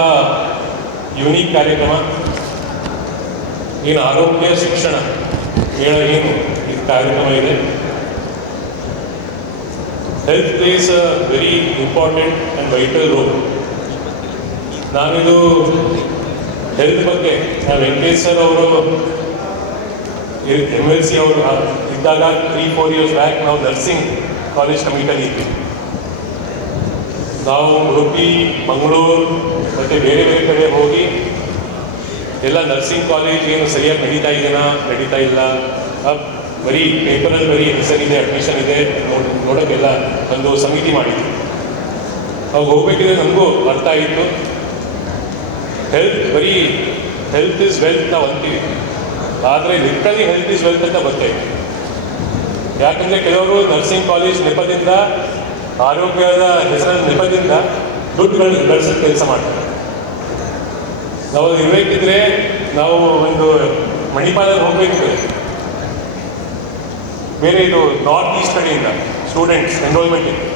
ಯುನೀಕ್ ಕಾರ್ಯಕ್ರಮ. ಏನು ಆರೋಗ್ಯ ಶಿಕ್ಷಣ ಏನು ಈ ಕಾರ್ಯಕ್ರಮ ಇದೆ. Health plays a very important and vital role. ನಾನಿದು ಹೆಲ್ತ್ ಬಗ್ಗೆ ವೆಂಕಟೇಶ್ ಸರ್ ಅವರು MLC ಅವರು ಇದ್ದಾಗ 3-4 years ಬ್ಯಾಕ್ ನಾವು ನರ್ಸಿಂಗ್ ಕಾಲೇಜ್ ಕಮಿಟಲ್ಲಿ ಇದ್ವಿ. ನಾವು ಉಡುಪಿ, ಮಂಗಳೂರು ಮತ್ತು ಬೇರೆ ಬೇರೆ ಕಡೆ ಹೋಗಿ ಎಲ್ಲ ನರ್ಸಿಂಗ್ ಕಾಲೇಜ್ ಏನು ಸರಿಯಾಗಿ ನಡೀತಾ ಇಲ್ಲ, ಬರೀ ಪೇಪರಲ್ಲಿ ಬರೀ ಹೆಸರಿದೆ, ಅಡ್ಮಿಷನ್ ಇದೆ ನೋಡೋಕ್ಕೆಲ್ಲ ಒಂದು ಸಮಿತಿ ಮಾಡಿದ್ವಿ. ಅವಾಗ ಹೋಗ್ಬೇಕಿದ್ರೆ ನಮಗೂ ಅರ್ಥ ಆಗಿತ್ತು. ಬರೀ ಹೆಲ್ತ್ ಇಸ್ ವೆಲ್ತ್ ನಾವು ಅಂತೀವಿ, ಆದರೆ ಲಿಟ್ರಲಿ ಹೆಲ್ತ್ ಇಸ್ ವೆಲ್ತ್ ಅಂತ ಗೊತ್ತಾಯ್ತು. ಯಾಕಂದರೆ ಕೆಲವರು ನರ್ಸಿಂಗ್ ಕಾಲೇಜ್ ನೆಪದಿಂದ, ಆರೋಗ್ಯದ ಹೆಸರ ನೆಪದಿಂದ ದುಡ್ಡುಗಳು ಗಳಿಸೋ ಕೆಲಸ ಮಾಡ್ತಾರೆ. ನಾವು ಅದು ಇರಬೇಕಿದ್ರೆ ನಾವು ಒಂದು ಮಣಿಪಾಲಲ್ಲಿ ಹೋಗಬೇಕಿದ್ರೆ ಬೇರೆ ಇದು ನಾರ್ತ್ ಈಸ್ಟ್ ಕಡೆಯಿಂದ ಸ್ಟೂಡೆಂಟ್ಸ್ ಎನ್ರೋಲ್ಮೆಂಟ್ ಇತ್ತು,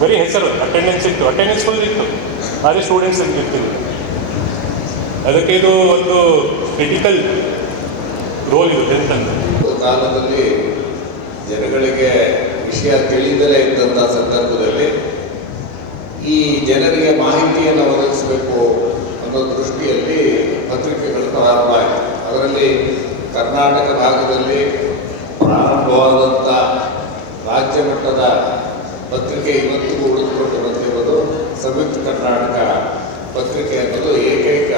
ಬರೀ ಹೆಸರು ಅಟೆಂಡೆನ್ಸ್ ಇತ್ತು, ಅಟೆಂಡೆನ್ಸ್ ಫುಲ್ ಇತ್ತು, ಆದರೆ ಸ್ಟೂಡೆಂಟ್ಸ್ ಇರ್ತಿಲ್ಲ. ಅದಕ್ಕೆ ಇದು ಒಂದು ಕ್ರಿಟಿಕಲ್ ರೋಲ್ ಇದು ಹೆಲ್ತ್ ಅಂತ. ಕಾಲದಲ್ಲಿ ಜನಗಳಿಗೆ ವಿಷಯ ತಿಳಿದಲೇ ಇದ್ದಂಥ ಸಂದರ್ಭದಲ್ಲಿ ಈ ಜನರಿಗೆ ಮಾಹಿತಿಯನ್ನು ಒದಗಿಸಬೇಕು ಅನ್ನೋ ದೃಷ್ಟಿಯಲ್ಲಿ ಪತ್ರಿಕೆಗಳು ಪ್ರಾರಂಭ ಆಯಿತು. ಅದರಲ್ಲಿ ಕರ್ನಾಟಕ ಭಾಗದಲ್ಲಿ ಪ್ರಾರಂಭವಾದಂಥ ರಾಜ್ಯ ಮಟ್ಟದ ಪತ್ರಿಕೆ ಇವತ್ತಿಗೂ ಉಳಿದುಕೊಂಡು ಬಂದಿರುವುದು ಸಂಯುಕ್ತ ಕರ್ನಾಟಕ ಪತ್ರಿಕೆ ಅನ್ನೋದು ಏಕೈಕ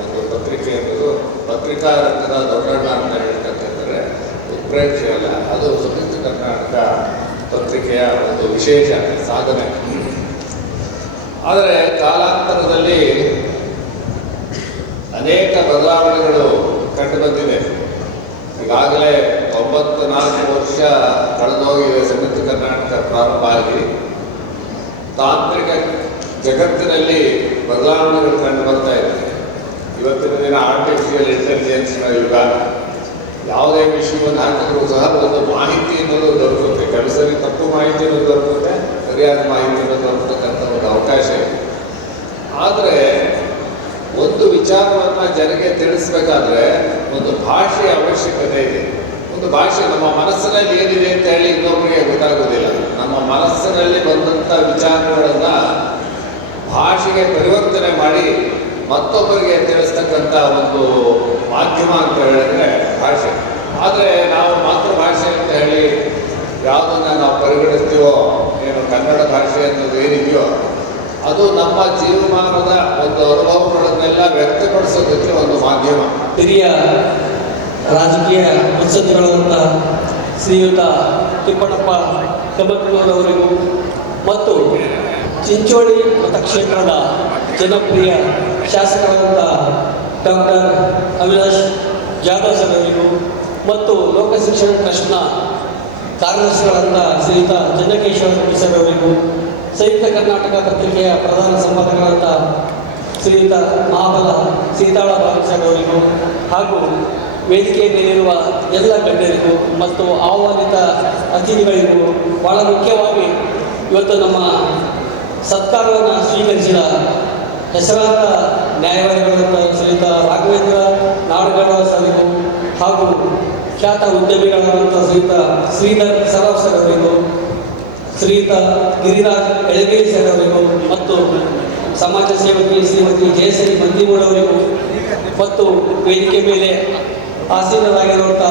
ಒಂದು ಪತ್ರಿಕೆ ಅನ್ನೋದು ಪತ್ರಿಕಾ ರಂಗದ ದೊಡ್ಡಣ್ಣ ಅಂತ ಹೇಳ್ತಕ್ಕಂಥದ್ದರೆ ಉತ್ಪ್ರೇಕ್ಷೆ ಅಲ್ಲ, ಅದು ಸಂಯುಕ್ತ ಕರ್ನಾಟಕ ಪತ್ರಿಕೆಯ ಒಂದು ವಿಶೇಷ ಸಾಧನೆ. ಆದರೆ ಕಾಲಾಂತರದಲ್ಲಿ ಅನೇಕ ಬದಲಾವಣೆಗಳು ಕಂಡು ಬಂದಿದೆ. ಈಗಾಗಲೇ 94 ವರ್ಷ ಕಳೆದೋಗಿವೆ ಸಂಯುಕ್ತ ಕರ್ನಾಟಕ ಪ್ರಾರಂಭ ಆಗಿ. ತಾಂತ್ರಿಕ ಜಗತ್ತಿನಲ್ಲಿ ಬದಲಾವಣೆಗಳು ಕಂಡು ಬರ್ತಾ ಇದೆ. ಇವತ್ತಿನ ದಿನ ಆರ್ಟಿಫಿಷಿಯಲ್ ಇಂಟೆಲಿಜೆನ್ಸ್ನ ಯುಗ. ಯಾವುದೇ ವಿಷಯವನ್ನು ಹಾಕಿದ್ರೂ ಸಹ ಒಂದು ಮಾಹಿತಿ ಅನ್ನೋದು ದೊರಕುತ್ತೆ, ಕೆಲಸರಿ ತಪ್ಪು ಮಾಹಿತಿಯನ್ನು ದೊರಕುತ್ತೆ, ಸರಿಯಾದ ಮಾಹಿತಿಯನ್ನು ದೊರಕತಕ್ಕಂಥ ಒಂದು ಅವಕಾಶ ಇದೆ. ಆದರೆ ಒಂದು ವಿಚಾರವನ್ನು ಜನರಿಗೆ ತಿಳಿಸ್ಬೇಕಾದ್ರೆ ಒಂದು ಭಾಷೆಯ ಅವಶ್ಯಕತೆ ಇದೆ. ಒಂದು ಭಾಷೆ ನಮ್ಮ ಮನಸ್ಸಿನಲ್ಲಿ ಏನಿದೆ ಅಂತ ಹೇಳಿ ಇನ್ನೊಬ್ಬರಿಗೆ ಗೊತ್ತಾಗೋದಿಲ್ಲ. ನಮ್ಮ ಮನಸ್ಸಿನಲ್ಲಿ ಬಂದಂಥ ವಿಚಾರಗಳನ್ನು ಭಾಷೆಗೆ ಪರಿವರ್ತನೆ ಮಾಡಿ ಮತ್ತೊಬ್ಬರಿಗೆ ತಿಳಿಸ್ತಕ್ಕಂಥ ಒಂದು ಮಾಧ್ಯಮ ಅಂತ ಹೇಳಿದ್ರೆ ಭಾಷೆ. ಆದರೆ ನಾವು ಮಾತೃಭಾಷೆ ಅಂತ ಹೇಳಿ ಯಾವುದನ್ನು ನಾವು ಪರಿಗಣಿಸ್ತೀವೋ, ಏನು ಕನ್ನಡ ಭಾಷೆ ಅನ್ನೋದು ಏನಿದೆಯೋ ಅದು ನಮ್ಮ ಜೀವಮಾನದ ಒಂದು ಅನುಭವಗಳನ್ನೆಲ್ಲ ವ್ಯಕ್ತಪಡಿಸೋದಕ್ಕೆ ಒಂದು ಮಾಧ್ಯಮ. ಹಿರಿಯ ರಾಜಕೀಯ ಮುತ್ಸದ್ದಿಗಳಾದಂಥ ಶ್ರೀಯುತ ತಿಪ್ಪಣ್ಣಪ್ಪ ಕಮಕನೂರವರಿಗೂ ಮತ್ತು ಚಿಂಚೋಳಿ ಮತಕ್ಷೇತ್ರದ ಜನಪ್ರಿಯ ಶಾಸಕರಾದಂಥ ಡಾಕ್ಟರ್ ಅವಿನಾಶ್ ಜಾಧವ್ ಸರ್ ಅವರಿಗೂ ಮತ್ತು ಲೋಕ ಶಿಕ್ಷಣ ಟ್ರಸ್ಟ್ನ ಕಾರ್ಯದರ್ಶಿಗಳಾದ ಶ್ರೀಯುತ ಚಂದ್ರಕೇಶ್ವರ ಸರ್ ಅವರಿಗೂ, ಸಂಯುಕ್ತ ಕರ್ನಾಟಕ ಪತ್ರಿಕೆಯ ಪ್ರಧಾನ ಸಂಪಾದಕರಾದ ಶ್ರೀಯುತ ಮಹಾಬಲ ಸೀತಾಳ ಭಾಗಸರ್ ಅವರಿಗೂ ಹಾಗೂ ವೇದಿಕೆ ಮೇಲಿರುವ ಎಲ್ಲ ಗಣ್ಯರಿಗೂ ಮತ್ತು ಆಹ್ವಾನಿತ ಅತಿಥಿಗಳಿಗೂ, ಬಹಳ ಮುಖ್ಯವಾಗಿ ಇವತ್ತು ನಮ್ಮ ಸತ್ಕಾರವನ್ನು ಸ್ವೀಕರಿಸಿದ ಹೆಸರಾಂತ ನ್ಯಾಯವಾದಿಗಳಾದ ಶ್ರೀಯುತ ರಾಘವೇಂದ್ರ ನಾಡಗೌಡ ಸರಿಗೂ ಹಾಗೂ ಖ್ಯಾತ ಉದ್ಯಮಿಗಳಾದಂಥ ಶ್ರೀಯುತ ಶ್ರೀಧರ್ ಸರಾಫ್ ಸರ್ ಅವರಿಗೂ, ಶ್ರೀಯುತ ಗಿರಿರಾಜ್ ಎಳಗೇರಿ ಸರ್ ಅವರಿಗೂ ಮತ್ತು ಸಮಾಜ ಸೇವಕಿ ಶ್ರೀಮತಿ ಜಯಶ್ರೀ ಮಂದಿಮೂಡವರಿಗೂ ಮತ್ತು ವೇದಿಕೆ ಮೇಲೆ ಆಸೀನರಾಗಿರುವಂಥ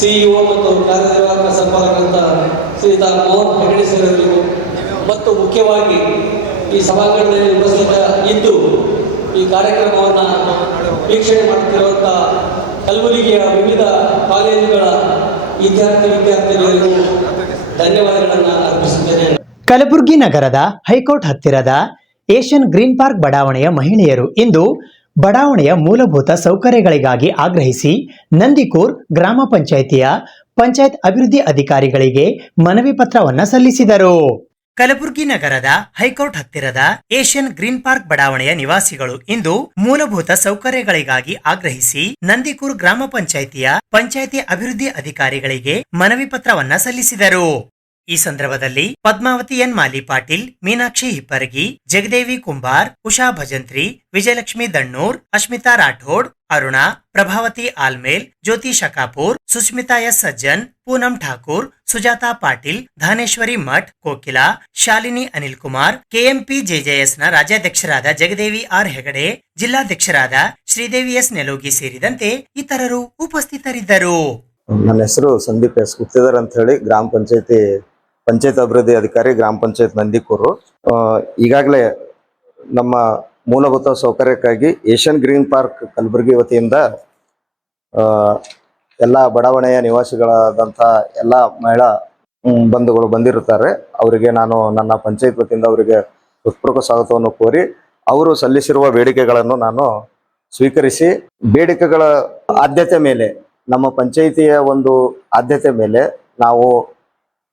ಸಿಇಒ ಮತ್ತು ಕಾರ್ಯನಿರ್ವಾಹಕ ಸಂಪಾದಕರಂಥ ಶ್ರೀಯುತ ಮೋಹನ್ ಹೆಗಡೆ ಸರ್ ಅವರಿಗೂ ಮತ್ತು ಮುಖ್ಯವಾಗಿ ಈ ಸಭಾಂಗಣದಲ್ಲಿ ಉಪಸ್ಥಿತ ಇದ್ದು ಈ ಕಾರ್ಯಕ್ರಮವನ್ನು ವೀಕ್ಷಣೆ ಮಾಡುತ್ತಿರುವಂಥ ಕಲಬುರಗಿಯ ವಿವಿಧ ಕಾಲೇಜುಗಳ ವಿದ್ಯಾರ್ಥಿನಿಯರಿಗೂ ಧನ್ಯವಾದಗಳನ್ನು ಅರ್ಪಿಸುತ್ತೇನೆ. ಕಲಬುರಗಿ ನಗರದ ಹೈಕೋರ್ಟ್ ಹತ್ತಿರದ ಏಷ್ಯನ್ ಗ್ರೀನ್ ಪಾರ್ಕ್ ಬಡಾವಣೆಯ ಮಹಿಳೆಯರು ಇಂದು ಬಡಾವಣೆಯ ಮೂಲಭೂತ ಸೌಕರ್ಯಗಳಿಗಾಗಿ ಆಗ್ರಹಿಸಿ ನಂದಿಕೂರ್ ಗ್ರಾಮ ಪಂಚಾಯಿತಿಯ ಪಂಚಾಯತ್ ಅಭಿವೃದ್ಧಿ ಅಧಿಕಾರಿಗಳಿಗೆ ಮನವಿ ಪತ್ರವನ್ನು ಸಲ್ಲಿಸಿದರು. ಕಲಬುರಗಿ ನಗರದ ಹೈಕೋರ್ಟ್ ಹತ್ತಿರದ ಏಷ್ಯನ್ ಗ್ರೀನ್ ಪಾರ್ಕ್ ಬಡಾವಣೆಯ ನಿವಾಸಿಗಳು ಇಂದು ಮೂಲಭೂತ ಸೌಕರ್ಯಗಳಿಗಾಗಿ ಆಗ್ರಹಿಸಿ ನಂದಿಕೂರ್ ಗ್ರಾಮ ಪಂಚಾಯಿತಿಯ ಪಂಚಾಯಿತಿ ಅಭಿವೃದ್ಧಿ ಅಧಿಕಾರಿಗಳಿಗೆ ಮನವಿ ಪತ್ರವನ್ನ ಸಲ್ಲಿಸಿದರು. ಈ ಸಂದರ್ಭದಲ್ಲಿ Padmavathi N Mali Patil, Meenakshi Hipparagi, Jagadevi Kumbar, Usha Bhajantri, Vijayalakshmi Dannur, Ashmita Rathod, Aruna, Prabhavati Almel, Jyoti Shakapur, Susmita S Sajjan, Poonam Thakur, Sujata Patil, Dhaneshwari Math, Kokila, Shalini Anil Kumar, KMP ಜೆಜೆಎಸ್ನ ರಾಜ್ಯಾಧ್ಯಕ್ಷರಾದ ಜಗದೇವಿ ಆರ್ ಹೆಗಡೆ, ಜಿಲ್ಲಾಧ್ಯಕ್ಷರಾದ ಶ್ರೀದೇವಿ ಎಸ್ ನೆಲೋಗಿ ಸೇರಿದಂತೆ ಇತರರು ಉಪಸ್ಥಿತರಿದ್ದರು. ನನ್ನ ಹೆಸರು ಸಂದೀಪ್ ಎಸ್ ಗುತ್ತಿದರ್ ಅಂತ ಹೇಳಿ ಪಂಚಾಯತ್ ಅಭಿವೃದ್ಧಿ ಅಧಿಕಾರಿ ಗ್ರಾಮ ಪಂಚಾಯತ್ ನಂದಿಕೂರು. ಈಗಾಗಲೇ ನಮ್ಮ ಮೂಲಭೂತ ಸೌಕರ್ಯಕ್ಕಾಗಿ ಏಷ್ಯನ್ ಗ್ರೀನ್ ಪಾರ್ಕ್ ಕಲಬುರಗಿ ವತಿಯಿಂದ ಎಲ್ಲ ಬಡಾವಣೆಯ ನಿವಾಸಿಗಳಾದಂಥ ಎಲ್ಲ ಮಹಿಳಾ ಬಂಧುಗಳು ಬಂದಿರುತ್ತಾರೆ. ಅವರಿಗೆ ನಾನು ನನ್ನ ಪಂಚಾಯತ್ ವತಿಯಿಂದ ಅವರಿಗೆ ಹೃತ್ಪೂರ್ವಕ ಸ್ವಾಗತವನ್ನು ಕೋರಿ ಅವರು ಸಲ್ಲಿಸಿರುವ ಬೇಡಿಕೆಗಳನ್ನು ನಾನು ಸ್ವೀಕರಿಸಿ ಬೇಡಿಕೆಗಳ ಆದ್ಯತೆ ಮೇಲೆ ನಮ್ಮ ಪಂಚಾಯಿತಿಯ ಒಂದು ಆದ್ಯತೆ ಮೇಲೆ ನಾವು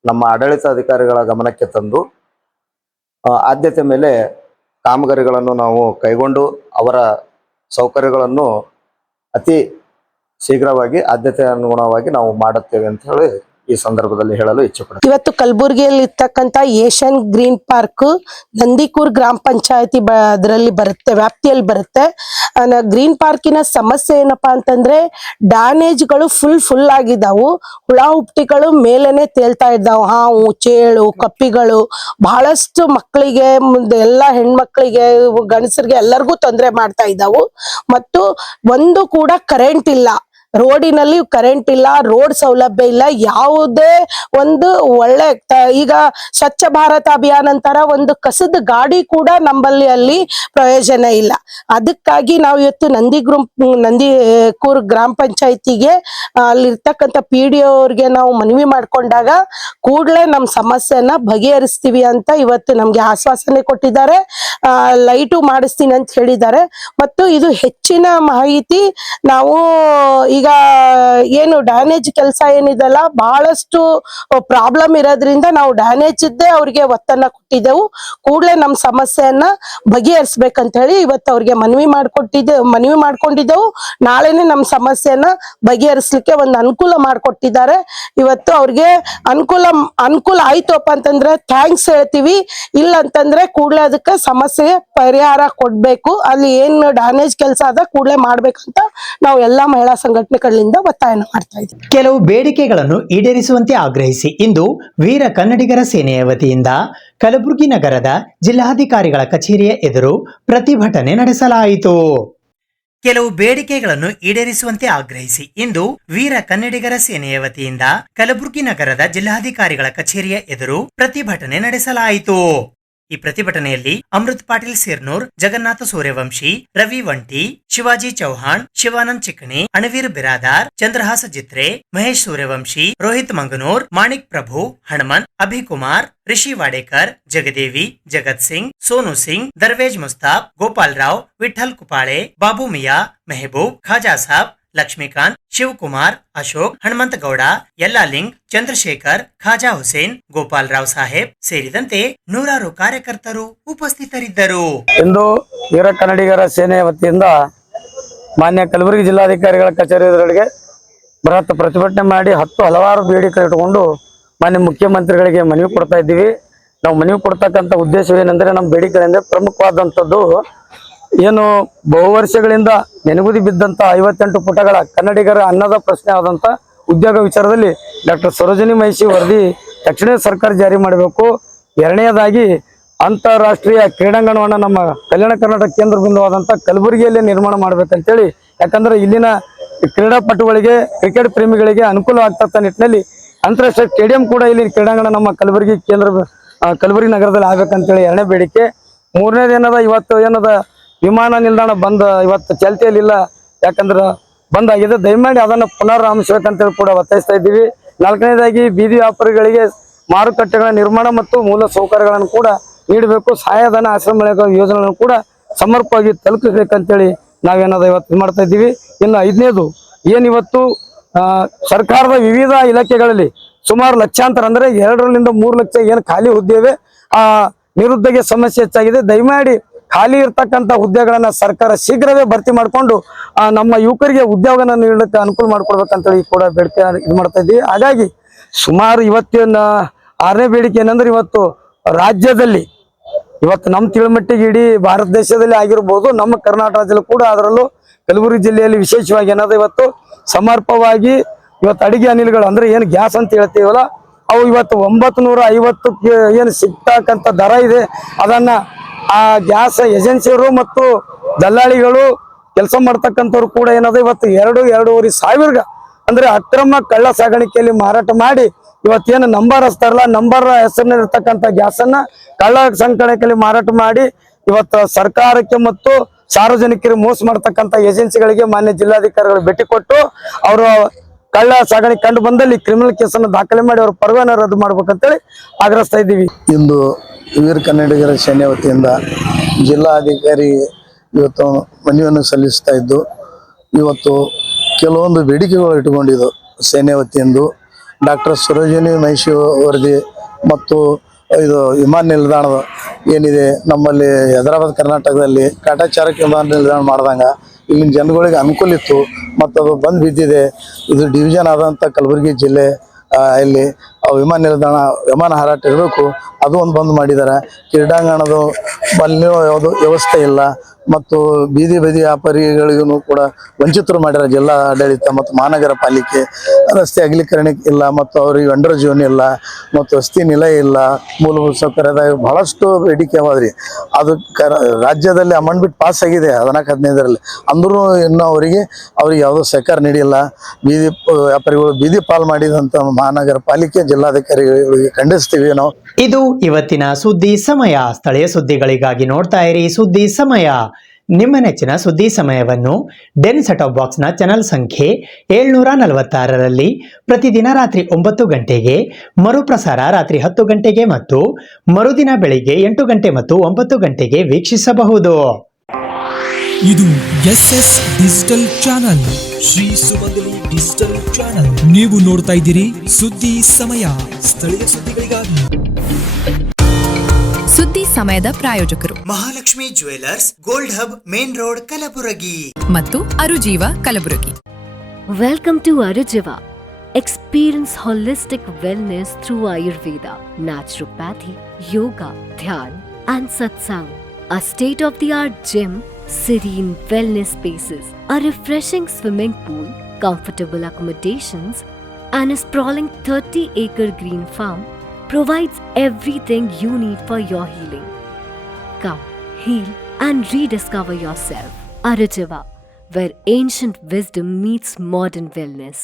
ನಮ್ಮ ಆಡಳಿತ ಅಧಿಕಾರಿಗಳ ಗಮನಕ್ಕೆ ತಂದು ಆದ್ಯತೆ ಮೇಲೆ ಕಾಮಗಾರಿಗಳನ್ನು ನಾವು ಕೈಗೊಂಡು ಅವರ ಸೌಕರ್ಯಗಳನ್ನು ಅತಿ ಶೀಘ್ರವಾಗಿ ಆದ್ಯತೆ ಅನುಗುಣವಾಗಿ ನಾವು ಮಾಡುತ್ತೇವೆ ಅಂತ ಹೇಳಿ ಈ ಸಂದರ್ಭದಲ್ಲಿ ಹೇಳಲು ಇಚ್ಛೆಪಡುತ್ತೇನೆ. ಇವತ್ತು ಕಲಬುರಗಿಯಲ್ಲಿ ಇರ್ತಕ್ಕಂಥ ಏಷ್ಯನ್ ಗ್ರೀನ್ ಪಾರ್ಕ್ ನಂದಿಕೂರ್ ಗ್ರಾಮ ಪಂಚಾಯತಿ ಅದರಲ್ಲಿ ಬರುತ್ತೆ, ವ್ಯಾಪ್ತಿಯಲ್ಲಿ ಬರುತ್ತೆ. ಗ್ರೀನ್ ಪಾರ್ಕಿನ ಸಮಸ್ಯೆ ಏನಪ್ಪಾ ಅಂತಂದ್ರೆ ಡ್ಯಾಮೇಜ್ಗಳು ಫುಲ್ ಆಗಿದ್ದಾವು. ಹುಳ ಹುಪ್ಟಿಗಳು ಮೇಲೇನೆ ತೇಲ್ತಾ ಇದ್ದಾವು. ಹಾವು, ಚೇಳು, ಕಪ್ಪಿಗಳು ಬಹಳಷ್ಟು ಮಕ್ಕಳಿಗೆ, ಎಲ್ಲ ಹೆಣ್ಮಕ್ಳಿಗೆ, ಗಂಡಸರಿಗೆ ಎಲ್ಲರಿಗೂ ತೊಂದರೆ ಮಾಡ್ತಾ ಇದ್ದಾವು. ಮತ್ತು ಒಂದು ಕೂಡ ಕರೆಂಟ್ ಇಲ್ಲ, ರೋಡಿನಲ್ಲಿ ಕರೆಂಟ್ ಇಲ್ಲ, ರೋಡ್ ಸೌಲಭ್ಯ ಇಲ್ಲ, ಯಾವುದೇ ಒಂದು ಒಳ್ಳೆ ಈಗ ಸ್ವಚ್ಛ ಭಾರತ ಅಭಿಯಾನ ಅಂತರ ಒಂದು ಕಸದ ಗಾಡಿ ಕೂಡ ನಮ್ಮಲ್ಲಿ ಅಲ್ಲಿ ಪ್ರಯೋಜನ ಇಲ್ಲ. ಅದಕ್ಕಾಗಿ ನಾವು ಇವತ್ತು ನಂದಿಕೂರ್ ಗ್ರಾಮ ಪಂಚಾಯತಿಗೆ ಅಲ್ಲಿರ್ತಕ್ಕಂಥ PDO ಅವ್ರಿಗೆ ನಾವು ಮನವಿ ಮಾಡ್ಕೊಂಡಾಗ ಕೂಡಲೇ ನಮ್ಮ ಸಮಸ್ಯೆನ ಬಗೆಹರಿಸ್ತೀವಿ ಅಂತ ಇವತ್ತು ನಮ್ಗೆ ಆಶ್ವಾಸನೆ ಕೊಟ್ಟಿದ್ದಾರೆ. ಲೈಟು ಮಾಡಿಸ್ತೀನಿ ಅಂತ ಹೇಳಿದ್ದಾರೆ. ಮತ್ತು ಇದು ಹೆಚ್ಚಿನ ಮಾಹಿತಿ ನಾವು ಈಗ ಏನು ಡ್ಯಾಮೇಜ್ ಕೆಲಸ ಏನಿದೆಲ್ಲ ಬಹಳಷ್ಟು ಪ್ರಾಬ್ಲಮ್ ಇರೋದ್ರಿಂದ ನಾವು ಡ್ಯಾಮೇಜ್ ಇದ್ದೇ ಅವ್ರಿಗೆ ಒತ್ತನ್ನ ಕೊಟ್ಟಿದ್ದೆವು. ಕೂಡಲೇ ನಮ್ಮ ಸಮಸ್ಯೆಯನ್ನ ಬಗೆಹರಿಸ್ಬೇಕಂತ ಹೇಳಿ ಇವತ್ತು ಅವ್ರಿಗೆ ಮನವಿ ಮಾಡ್ಕೊಂಡಿದ್ದೆವು. ನಾಳೆನೆ ನಮ್ಮ ಸಮಸ್ಯೆನ ಬಗೆಹರಿಸ್ಲಿಕ್ಕೆ ಒಂದು ಅನುಕೂಲ ಮಾಡಿಕೊಟ್ಟಿದ್ದಾರೆ. ಇವತ್ತು ಅವ್ರಿಗೆ ಅನುಕೂಲ ಆಯ್ತಪ್ಪ ಅಂತಂದ್ರೆ ಥ್ಯಾಂಕ್ಸ್ ಹೇಳ್ತೀವಿ, ಇಲ್ಲ ಅಂತಂದ್ರೆ ಕೂಡಲೇ ಅದಕ್ಕೆ ಸಮಸ್ಯೆಗೆ ಪರಿಹಾರ ಕೊಡ್ಬೇಕು. ಅಲ್ಲಿ ಏನು ಡ್ಯಾಮೇಜ್ ಕೆಲಸ ಅದ ಕೂಡಲೇ ಮಾಡ್ಬೇಕಂತ ನಾವು ಎಲ್ಲಾ ಮಹಿಳಾ ಸಂಘಟನೆಗಳಿಂದ ಒತ್ತಾಯ ಮಾಡ್ತಾ ಇದ್ದೀವಿ. ಕೆಲವು ಬೇಡಿಕೆಗಳನ್ನು ಈಡೇರಿಸುವಂತೆ ಆಗ್ರಹಿಸಿ ಇಂದು ವೀರ ಕನ್ನಡಿಗರ ಸೇನೆಯ ವತಿಯಿಂದ ಕಲಬುರಗಿ ನಗರದ ಜಿಲ್ಲಾಧಿಕಾರಿಗಳ ಕಚೇರಿಯ ಎದುರು ಪ್ರತಿಭಟನೆ ನಡೆಸಲಾಯಿತು. ಕೆಲವು ಬೇಡಿಕೆಗಳನ್ನು ಈಡೇರಿಸುವಂತೆ ಆಗ್ರಹಿಸಿ ಇಂದು ವೀರ ಕನ್ನಡಿಗರ ಸೇನೆಯ ವತಿಯಿಂದ ಕಲಬುರಗಿ ನಗರದ ಜಿಲ್ಲಾಧಿಕಾರಿಗಳ ಕಚೇರಿಯ ಎದುರು ಪ್ರತಿಭಟನೆ ನಡೆಸಲಾಯಿತು. ಈ ಪ್ರತಿಭಟನೆಯಲ್ಲಿ ಅಮೃತ್ ಪಾಟೀಲ್ ಸಿರ್ನೂರ್, ಜಗನ್ನಾಥ ಸೂರ್ಯವಂಶಿ, ರವಿ ವಂಟಿ, ಶಿವಾಜಿ ಚೌಹಾಣ್, ಶಿವಾನಂದ್ ಚಿಕ್ಕಣಿ, ಅಣವೀರ್ ಬಿರಾದಾರ್, ಚಂದ್ರಹಾಸ ಜಿತ್ರೆ, ಮಹೇಶ್ ಸೂರ್ಯವಂಶಿ, ರೋಹಿತ್ ಮಂಗನೂರ್, ಮಾಣಿಕ್ ಪ್ರಭು, ಹನುಮಂತ್, ಅಭಿಕುಮಾರ್, ರಿಷಿ ವಾಡೇಕರ್, ಜಗದೇವಿ, ಜಗತ್ ಸಿಂಗ್, ಸೋನು ಸಿಂಗ್, ದರ್ವೇಜ್ ಮುಸ್ತಾಫ್, ಗೋಪಾಲ್ ರಾವ್, ವಿಠಲ್ ಕುಪಾಳೆ, ಬಾಬು ಮಿಯಾ, ಮೆಹಬೂಬ್, ಖಾಜಾ ಸಾಬ್, ಲಕ್ಷ್ಮೀಕಾಂತ್, ಶಿವಕುಮಾರ್, ಅಶೋಕ್, ಹನುಮಂತ ಗೌಡ, ಯಲ್ಲಾಲಿಂಗ್, ಚಂದ್ರಶೇಖರ್, ಖಾಜಾ ಹುಸೇನ್, ಗೋಪಾಲ್ ರಾವ್ ಸಾಹೇಬ್ ಸೇರಿದಂತೆ ನೂರಾರು ಕಾರ್ಯಕರ್ತರು ಉಪಸ್ಥಿತರಿದ್ದರು. ಇಂದು ವೀರ ಕನ್ನಡಿಗರ ಸೇನೆಯ ವತಿಯಿಂದ ಮಾನ್ಯ ಕಲಬುರಗಿ ಜಿಲ್ಲಾಧಿಕಾರಿಗಳ ಕಚೇರಿ ಎದುರಿಗೆ ಬೃಹತ್ ಪ್ರತಿಭಟನೆ ಮಾಡಿ ಹಲವಾರು ಬೇಡಿಕೆ ಇಟ್ಟುಕೊಂಡು ಮಾನ್ಯ ಮುಖ್ಯಮಂತ್ರಿಗಳಿಗೆ ಮನವಿ ಕೊಡ್ತಾ ಇದ್ದೀವಿ. ನಾವು ಮನವಿ ಕೊಡ್ತಕ್ಕಂಥ ಉದ್ದೇಶವೇನೆಂದರೆ ನಮ್ಮ ಬೇಡಿಕೆಗಳಿಂದ ಪ್ರಮುಖವಾದಂಥದ್ದು ಏನು ಬಹುವರ್ಷಗಳಿಂದ ನೆನಗುದಿ ಬಿದ್ದಂತ 58 ಪುಟಗಳ ಕನ್ನಡಿಗರ ಅನ್ನದ ಪ್ರಶ್ನೆ ಆದಂತ ಉದ್ಯೋಗ ವಿಚಾರದಲ್ಲಿ ಡಾಕ್ಟರ್ ಸರೋಜಿನಿ ಮಹಿಷಿ ವರದಿ ತಕ್ಷಣ ಸರ್ಕಾರ ಜಾರಿ ಮಾಡಬೇಕು. ಎರಡನೇದಾಗಿ ಅಂತಾರಾಷ್ಟ್ರೀಯ ಕ್ರೀಡಾಂಗಣವನ್ನು ನಮ್ಮ ಕಲ್ಯಾಣ ಕರ್ನಾಟಕ ಕೇಂದ್ರ ಬಿಂದುವಾದಂಥ ಕಲಬುರಗಿಯಲ್ಲಿ ನಿರ್ಮಾಣ ಮಾಡ್ಬೇಕಂತೇಳಿ, ಯಾಕಂದ್ರೆ ಇಲ್ಲಿನ ಕ್ರೀಡಾಪಟುಗಳಿಗೆ, ಕ್ರಿಕೆಟ್ ಪ್ರೇಮಿಗಳಿಗೆ ಅನುಕೂಲ ಆಗ್ತಕ್ಕ ನಿಟ್ಟಿನಲ್ಲಿ ಅಂತಾರಾಷ್ಟ್ರೀಯ ಸ್ಟೇಡಿಯಂ ಕೂಡ ಇಲ್ಲಿ ಕ್ರೀಡಾಂಗಣ ನಮ್ಮ ಕಲಬುರಗಿ ನಗರದಲ್ಲಿ ಆಗ್ಬೇಕಂತೇಳಿ ಎರಡನೇ ಬೇಡಿಕೆ. ಮೂರನೇದೇನದ ಇವತ್ತು ಏನದ ವಿಮಾನ ನಿಲ್ದಾಣ ಇವತ್ತು ಚಾಲ್ತಿಯಲ್ಲಿಲ್ಲ, ಯಾಕಂದ್ರೆ ಬಂದಾಗಿದೆ. ದಯಮಾಡಿ ಅದನ್ನು ಪುನರಾರಂಭಿಸಬೇಕಂತೇಳಿ ಕೂಡ ಒತ್ತಾಯಿಸ್ತಾ ಇದ್ದೀವಿ. ನಾಲ್ಕನೇದಾಗಿ ಬೀದಿ ವ್ಯಾಪಾರಿಗಳಿಗೆ ಮಾರುಕಟ್ಟೆಗಳ ನಿರ್ಮಾಣ ಮತ್ತು ಮೂಲ ಸೌಕರ್ಯಗಳನ್ನು ಕೂಡ ನೀಡಬೇಕು. ಸಹಾಯಧನ, ಆಶ್ರಮ ಯೋಜನೆಗಳನ್ನು ಕೂಡ ಸಮರ್ಪಕವಾಗಿ ತಲುಪಿಸಬೇಕಂತೇಳಿ ನಾವೇನದ ಇವತ್ತು ಮಾಡ್ತಾ ಇದ್ದೀವಿ. ಇನ್ನು ಐದನೇದು ಏನಿವತ್ತು ಸರ್ಕಾರದ ವಿವಿಧ ಇಲಾಖೆಗಳಲ್ಲಿ ಸುಮಾರು ಲಕ್ಷಾಂತರ ಅಂದ್ರೆ 2 3 ಲಕ್ಷ ಏನು ಖಾಲಿ ಹುದ್ದೆ ಇವೆ, ಆ ನಿರುದ್ಯೋಗ ಸಮಸ್ಯೆ ಹೆಚ್ಚಾಗಿದೆ. ದಯಮಾಡಿ ಖಾಲಿ ಇರ್ತಕ್ಕಂಥ ಹುದ್ದೆಗಳನ್ನ ಸರ್ಕಾರ ಶೀಘ್ರವೇ ಭರ್ತಿ ಮಾಡಿಕೊಂಡು ನಮ್ಮ ಯುವಕರಿಗೆ ಉದ್ಯೋಗನ ನೀಡಲಿಕ್ಕೆ ಅನುಕೂಲ ಮಾಡಿಕೊಡ್ಬೇಕಂತೇಳಿ ಕೂಡ ಬೇಡಿಕೆ ಇದು ಮಾಡ್ತಾ ಇದ್ದೀವಿ. ಹಾಗಾಗಿ ಸುಮಾರು ಇವತ್ತಿನ 6ನೇ ಬೇಡಿಕೆ ಏನಂದ್ರೆ ಇವತ್ತು ರಾಜ್ಯದಲ್ಲಿ ಇವತ್ತು ನಮ್ಮ ತಿಳುಮಟ್ಟಿಗೆ ಇಡೀ ಭಾರತ ದೇಶದಲ್ಲಿ ಆಗಿರ್ಬೋದು, ನಮ್ಮ ಕರ್ನಾಟಕ ರಾಜ್ಯದಲ್ಲೂ ಕೂಡ, ಅದರಲ್ಲೂ ಕಲಬುರಗಿ ಜಿಲ್ಲೆಯಲ್ಲಿ ವಿಶೇಷವಾಗಿ ಏನಾದ್ರು ಇವತ್ತು ಸಮರ್ಪವಾಗಿ ಇವತ್ತು ಅಡಿಗೆ ಅನಿಲಗಳು ಅಂದ್ರೆ ಏನು ಗ್ಯಾಸ್ ಅಂತ ಹೇಳ್ತೀವಲ್ಲ, ಅವು ಇವತ್ತು 950 ಏನು ಸಿಗ್ತಕ್ಕಂಥ ದರ ಇದೆ, ಅದನ್ನ ಆ ಗ್ಯಾಸ್ ಏಜೆನ್ಸಿಯವರು ಮತ್ತು ದಲ್ಲಾಳಿಗಳು ಕೆಲಸ ಮಾಡ್ತಕ್ಕಂಥವ್ರು ಕೂಡ ಏನದ ಇವತ್ತು 2-2.5 ಸಾವಿರ ಅಂದ್ರೆ ಅಕ್ರಮ ಕಳ್ಳ ಸಾಗಾಣಿಕೆಯಲ್ಲಿ ಮಾರಾಟ ಮಾಡಿ ಇವತ್ತೇನು ನಂಬರ್ ಹಚ್ತಾರಲ್ಲ, ನಂಬರ್ ಹೆಸರಿನಲ್ಲಿರ್ತಕ್ಕಂಥ ಗ್ಯಾಸನ್ನ ಕಳ್ಳ ಸಾಗಾಣಿಕೆಯಲ್ಲಿ ಮಾರಾಟ ಮಾಡಿ ಇವತ್ತು ಸರ್ಕಾರಕ್ಕೆ ಮತ್ತು ಸಾರ್ವಜನಿಕರಿಗೆ ಮೋಸ ಮಾಡ್ತಕ್ಕಂಥ ಏಜೆನ್ಸಿಗಳಿಗೆ ಮಾನ್ಯ ಜಿಲ್ಲಾಧಿಕಾರಿಗಳು ಭೇಟಿ ಕೊಟ್ಟು ಅವರು ಕಳ್ಳ ಸಾಗಾಣಿಕೆ ಕಂಡು ಬಂದಲ್ಲಿ ಕ್ರಿಮಿನಲ್ ಕೇಸನ್ನು ದಾಖಲೆ ಮಾಡಿ ಅವ್ರ ಪರವಾನ ರದ್ದು ಮಾಡ್ಬೇಕಂತೇಳಿ ಆಗ್ರಹಿಸ್ತಾ ಇದ್ದೀವಿ. ಇಂದು ವೀರ ಕನ್ನಡಿಗರ ಸೇನೆ ವತಿಯಿಂದ ಜಿಲ್ಲಾಧಿಕಾರಿ ಇವತ್ತು ಮನವಿಯನ್ನು ಸಲ್ಲಿಸ್ತಾ ಇದ್ದು, ಇವತ್ತು ಕೆಲವೊಂದು ಬೇಡಿಕೆಗಳು ಇಟ್ಟುಕೊಂಡಿದ್ದು ಸೇನೆ ವತಿಯಿಂದ ಡಾಕ್ಟರ್ ಸರೋಜಿನಿ ಮಹಿಷಿ ವರದಿ ಮತ್ತು ಇದು ವಿಮಾನ ನಿಲ್ದಾಣದ ಏನಿದೆ ನಮ್ಮಲ್ಲಿ ಹೈದರಾಬಾದ್ ಕರ್ನಾಟಕದಲ್ಲಿ ಕಾಟಾಚಾರಕ್ಕೆ ವಿಮಾನ ನಿಲ್ದಾಣ ಮಾಡ್ದಂಗೆ ಇಲ್ಲಿನ ಜನಗಳಿಗೆ ಅನುಕೂಲ ಇತ್ತು ಮತ್ತು ಅದು ಬಂದು ಬಿದ್ದಿದೆ. ಇದು ಡಿವಿಷನ್ ಆದಂಥ ಕಲಬುರಗಿ ಜಿಲ್ಲೆ ಇಲ್ಲಿ ವಿಮಾನ ನಿಲ್ದಾಣ ವಿಮಾನ ಹಾರಾಟ ಇರಬೇಕು, ಅದು ಒಂದು ಬಂದ್ ಮಾಡಿದ್ದಾರೆ. ಕ್ರೀಡಾಂಗಣದ ಅಲ್ಲಿ ಯಾವುದು ವ್ಯವಸ್ಥೆ ಇಲ್ಲ ಮತ್ತು ಬೀದಿ ವ್ಯಾಪಾರಿಗಳಿಗೂ ಕೂಡ ವಂಚಿತರು ಮಾಡ್ಯಾರ ಜಿಲ್ಲಾ ಆಡಳಿತ ಮತ್ತು ಮಹಾನಗರ ಪಾಲಿಕೆ. ರಸ್ತೆ ಅಗಲೀಕರಣ ಇಲ್ಲ ಮತ್ತು ಅವರಿಗೆ ಅಂಡರ್ ಜೋನ್ ಇಲ್ಲ ಮತ್ತು ವಸತಿ ನಿಲಯ ಇಲ್ಲ, ಮೂಲಭೂತ ಸೌಕರ್ಯದಾಗ ಬಹಳಷ್ಟು ಬೇಡಿಕೆ ಅವದ್ರಿ. ಅದು ರಾಜ್ಯದಲ್ಲಿ ಅಮೆಂಡ್ಮೆಂಟ್ ಪಾಸ್ ಆಗಿದೆ 14-15ರಲ್ಲಿ, ಅಂದ್ರೂ ಇನ್ನೂ ಅವ್ರಿಗೆ ಯಾವುದೋ ಸಹಕಾರ ನೀಡಿಲ್ಲ. ಬೀದಿ ವ್ಯಾಪಾರಿಗಳು ಬೀದಿ ಪಾಲ್ ಮಾಡಿದಂಥ ಮಹಾನಗರ ಪಾಲಿಕೆ ಜಿಲ್ಲಾಧಿಕಾರಿಗಳಿಗೆ ಖಂಡಿಸ್ತೀವಿ ನಾವು. ಇದು ಇವತ್ತಿನ ಸುದ್ದಿ ಸಮಯ. ಸ್ಥಳೀಯ ಸುದ್ದಿಗಳಿಗಾಗಿ ನೋಡ್ತಾ ಇರಿ ಸುದ್ದಿ ಸಮಯ. ನಿಮ್ಮ ನೆಚ್ಚಿನ ಸುದ್ದಿ ಸಮಯವನ್ನು ಡೆನ್ ಸೆಟ್ ಆಫ್ ಬಾಕ್ಸ್ನ ಚಾನಲ್ ಸಂಖ್ಯೆ 746ರಲ್ಲಿ ಪ್ರತಿದಿನ ರಾತ್ರಿ 9 ಗಂಟೆಗೆ, ಮರುಪ್ರಸಾರ ರಾತ್ರಿ 10 ಗಂಟೆಗೆ ಮತ್ತು ಮರುದಿನ ಬೆಳಿಗ್ಗೆ 8 ಗಂಟೆ ಮತ್ತು 9 ಗಂಟೆಗೆ ವೀಕ್ಷಿಸಬಹುದು. ಇದು ಎಸ್ಎಸ್ ಡಿಜಿಟಲ್ ಚಾನಲ್, ಶ್ರೀ ಸುಮಂಗಲಿ ಡಿಜಿಟಲ್ ಚಾನಲ್. ನೀವು ನೋಡ್ತಾ ಇದ್ದೀರಿ ಸುದ್ದಿ ಸಮಯ, ಸ್ಥಳೀಯ ಸುದ್ದಿಗಳಿಗಾಗಿ. ಸುದ್ದಿ ಸಮಯದ ಪ್ರಾಯೋಜಕರು Mahalakshmi jewellers, gold hub, main road, Kalaburagi ಮತ್ತು ಅರುಜೀವ Kalaburagi. Welcome to Arujiva. Experience holistic wellness through Ayurveda, naturopathy, yoga, dhyan, and satsang. A state-of-the-art gym, serene wellness spaces, a refreshing swimming pool, comfortable accommodations, and a sprawling 30-acre green farm provides everything you need for your healing. Come, heal, and rediscover yourself. Arujiva, where ancient wisdom meets modern wellness.